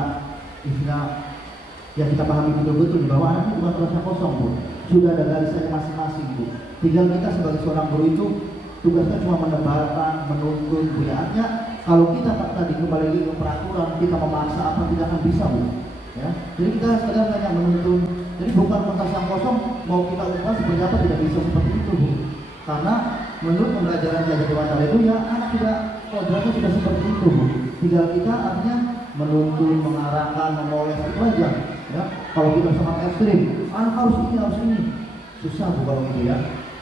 ya kita pahami betul-betul bahwa anak itu bukan kelas yang kosong Bu. Sudah ada garisannya masing-masing Bu. Tinggal kita sebagai seorang guru itu tugasnya cuma menebarkan, menuntun Bu ya. Artinya kalau kita tadi kembali lagi ke peraturan, kita memaksa apa tidak akan bisa Bu. Ya. Jadi kita sekedar hanya menuntun. Jadi bukan kertas yang kosong, mau kita ubah seperti apa tidak bisa seperti itu Bu. Karena menurut pembelajaran Ki Hajar Dewantara itu ya anak sudah kodratnya sudah seperti itu Bu. Tinggal kita artinya menuntun, mengarahkan, memoles itu aja. Ya. Kalau kita sangat ekstrim, anak harus ini, susah Bu kalau itu ya.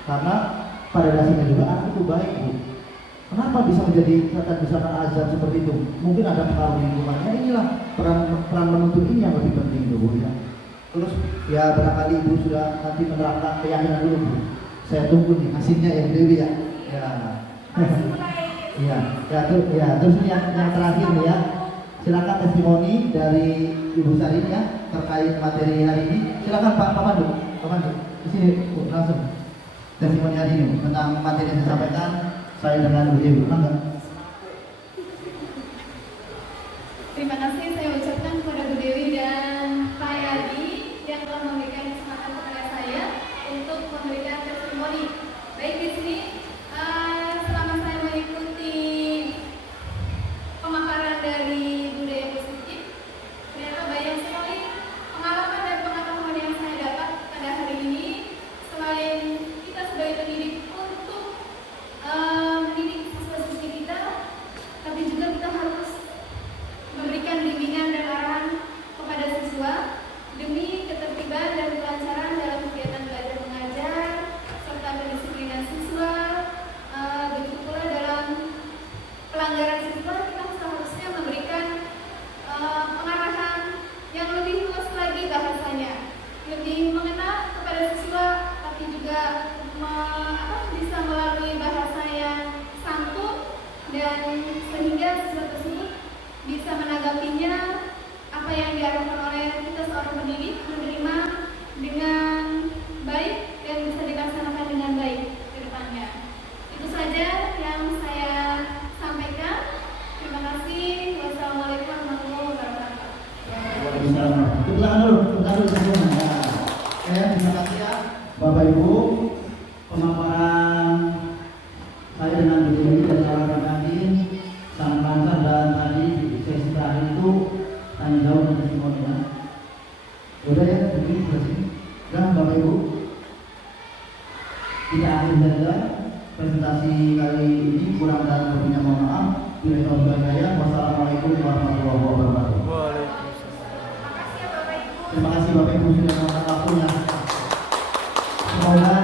Karena pada dasarnya juga anak itu baik Bu. Kenapa bisa menjadi kata misalkan azab seperti itu? Mungkin ada pengaruh lingkungannya. Inilah peran menuntun ini yang lebih penting Bu ya. Terus ya barangkali Ibu sudah nanti menerapkan keyakinan dulu Bu. Saya tunggu nih hasilnya ya Dewi ya. Ya. Terus ini yang terakhir nih ya. Silakan testimoni dari Ibu Sarin ya terkait materi hari ini. Silakan Pak Pandu. Di sini Bu, langsung testimoni hari ini tentang materi yang disampaikan saya dengan Bu Dewi. Terima kasih saya ucapkan kepada Bu Dewi dan Pak Yadi yang telah memberikan kesempatan kepada saya untuk memberikan testimoni. Baik, di sini selama saya mengikuti pemaparan dari budaya positif, ternyata banyak sekali pengalaman dan pengetahuan yang saya dapat pada hari ini. Selain kita sebagai pendidik untuk mendidik siswa-siswi kita, tapi juga kita harus memberikan bimbingan dan arahan kepada siswa demi ketertiban dan kelancaran dalam kegiatan belajar mengajar serta kedisiplinan siswa. Begitu pula dalam pelanggaran siswa, kita seharusnya memberikan pengarahan yang lebih luas lagi bahasanya, lebih mengena kepada siswa, tapi juga bisa melalui bahasa yang santun dan sehingga siswa tersebut bisa menanggapinya apa yang diarahkan oleh kita seorang pendidik, menerima dengan baik dan bisa dilaksanakan dengan baik. terima kasih ya Bapak Ibu. Pemaparan saya dengan Bu Dewi dan kawan-kawan tadi sangat lancar, dan tadi di sesi terakhir itu tanya jawab dan testimoni ya. Udah ya, begini selesai. Dan Bapak Ibu, kita akhiri saja presentasi kali ini. Kurang dan lebihnya mohon maaf. Bila saya, wassalamualaikum warahmatullahi wabarakatuh. Terima kasih ya Bapak Ibu. Terima kasih Bapak Ibu sudah mengangkat waktunya. Semoga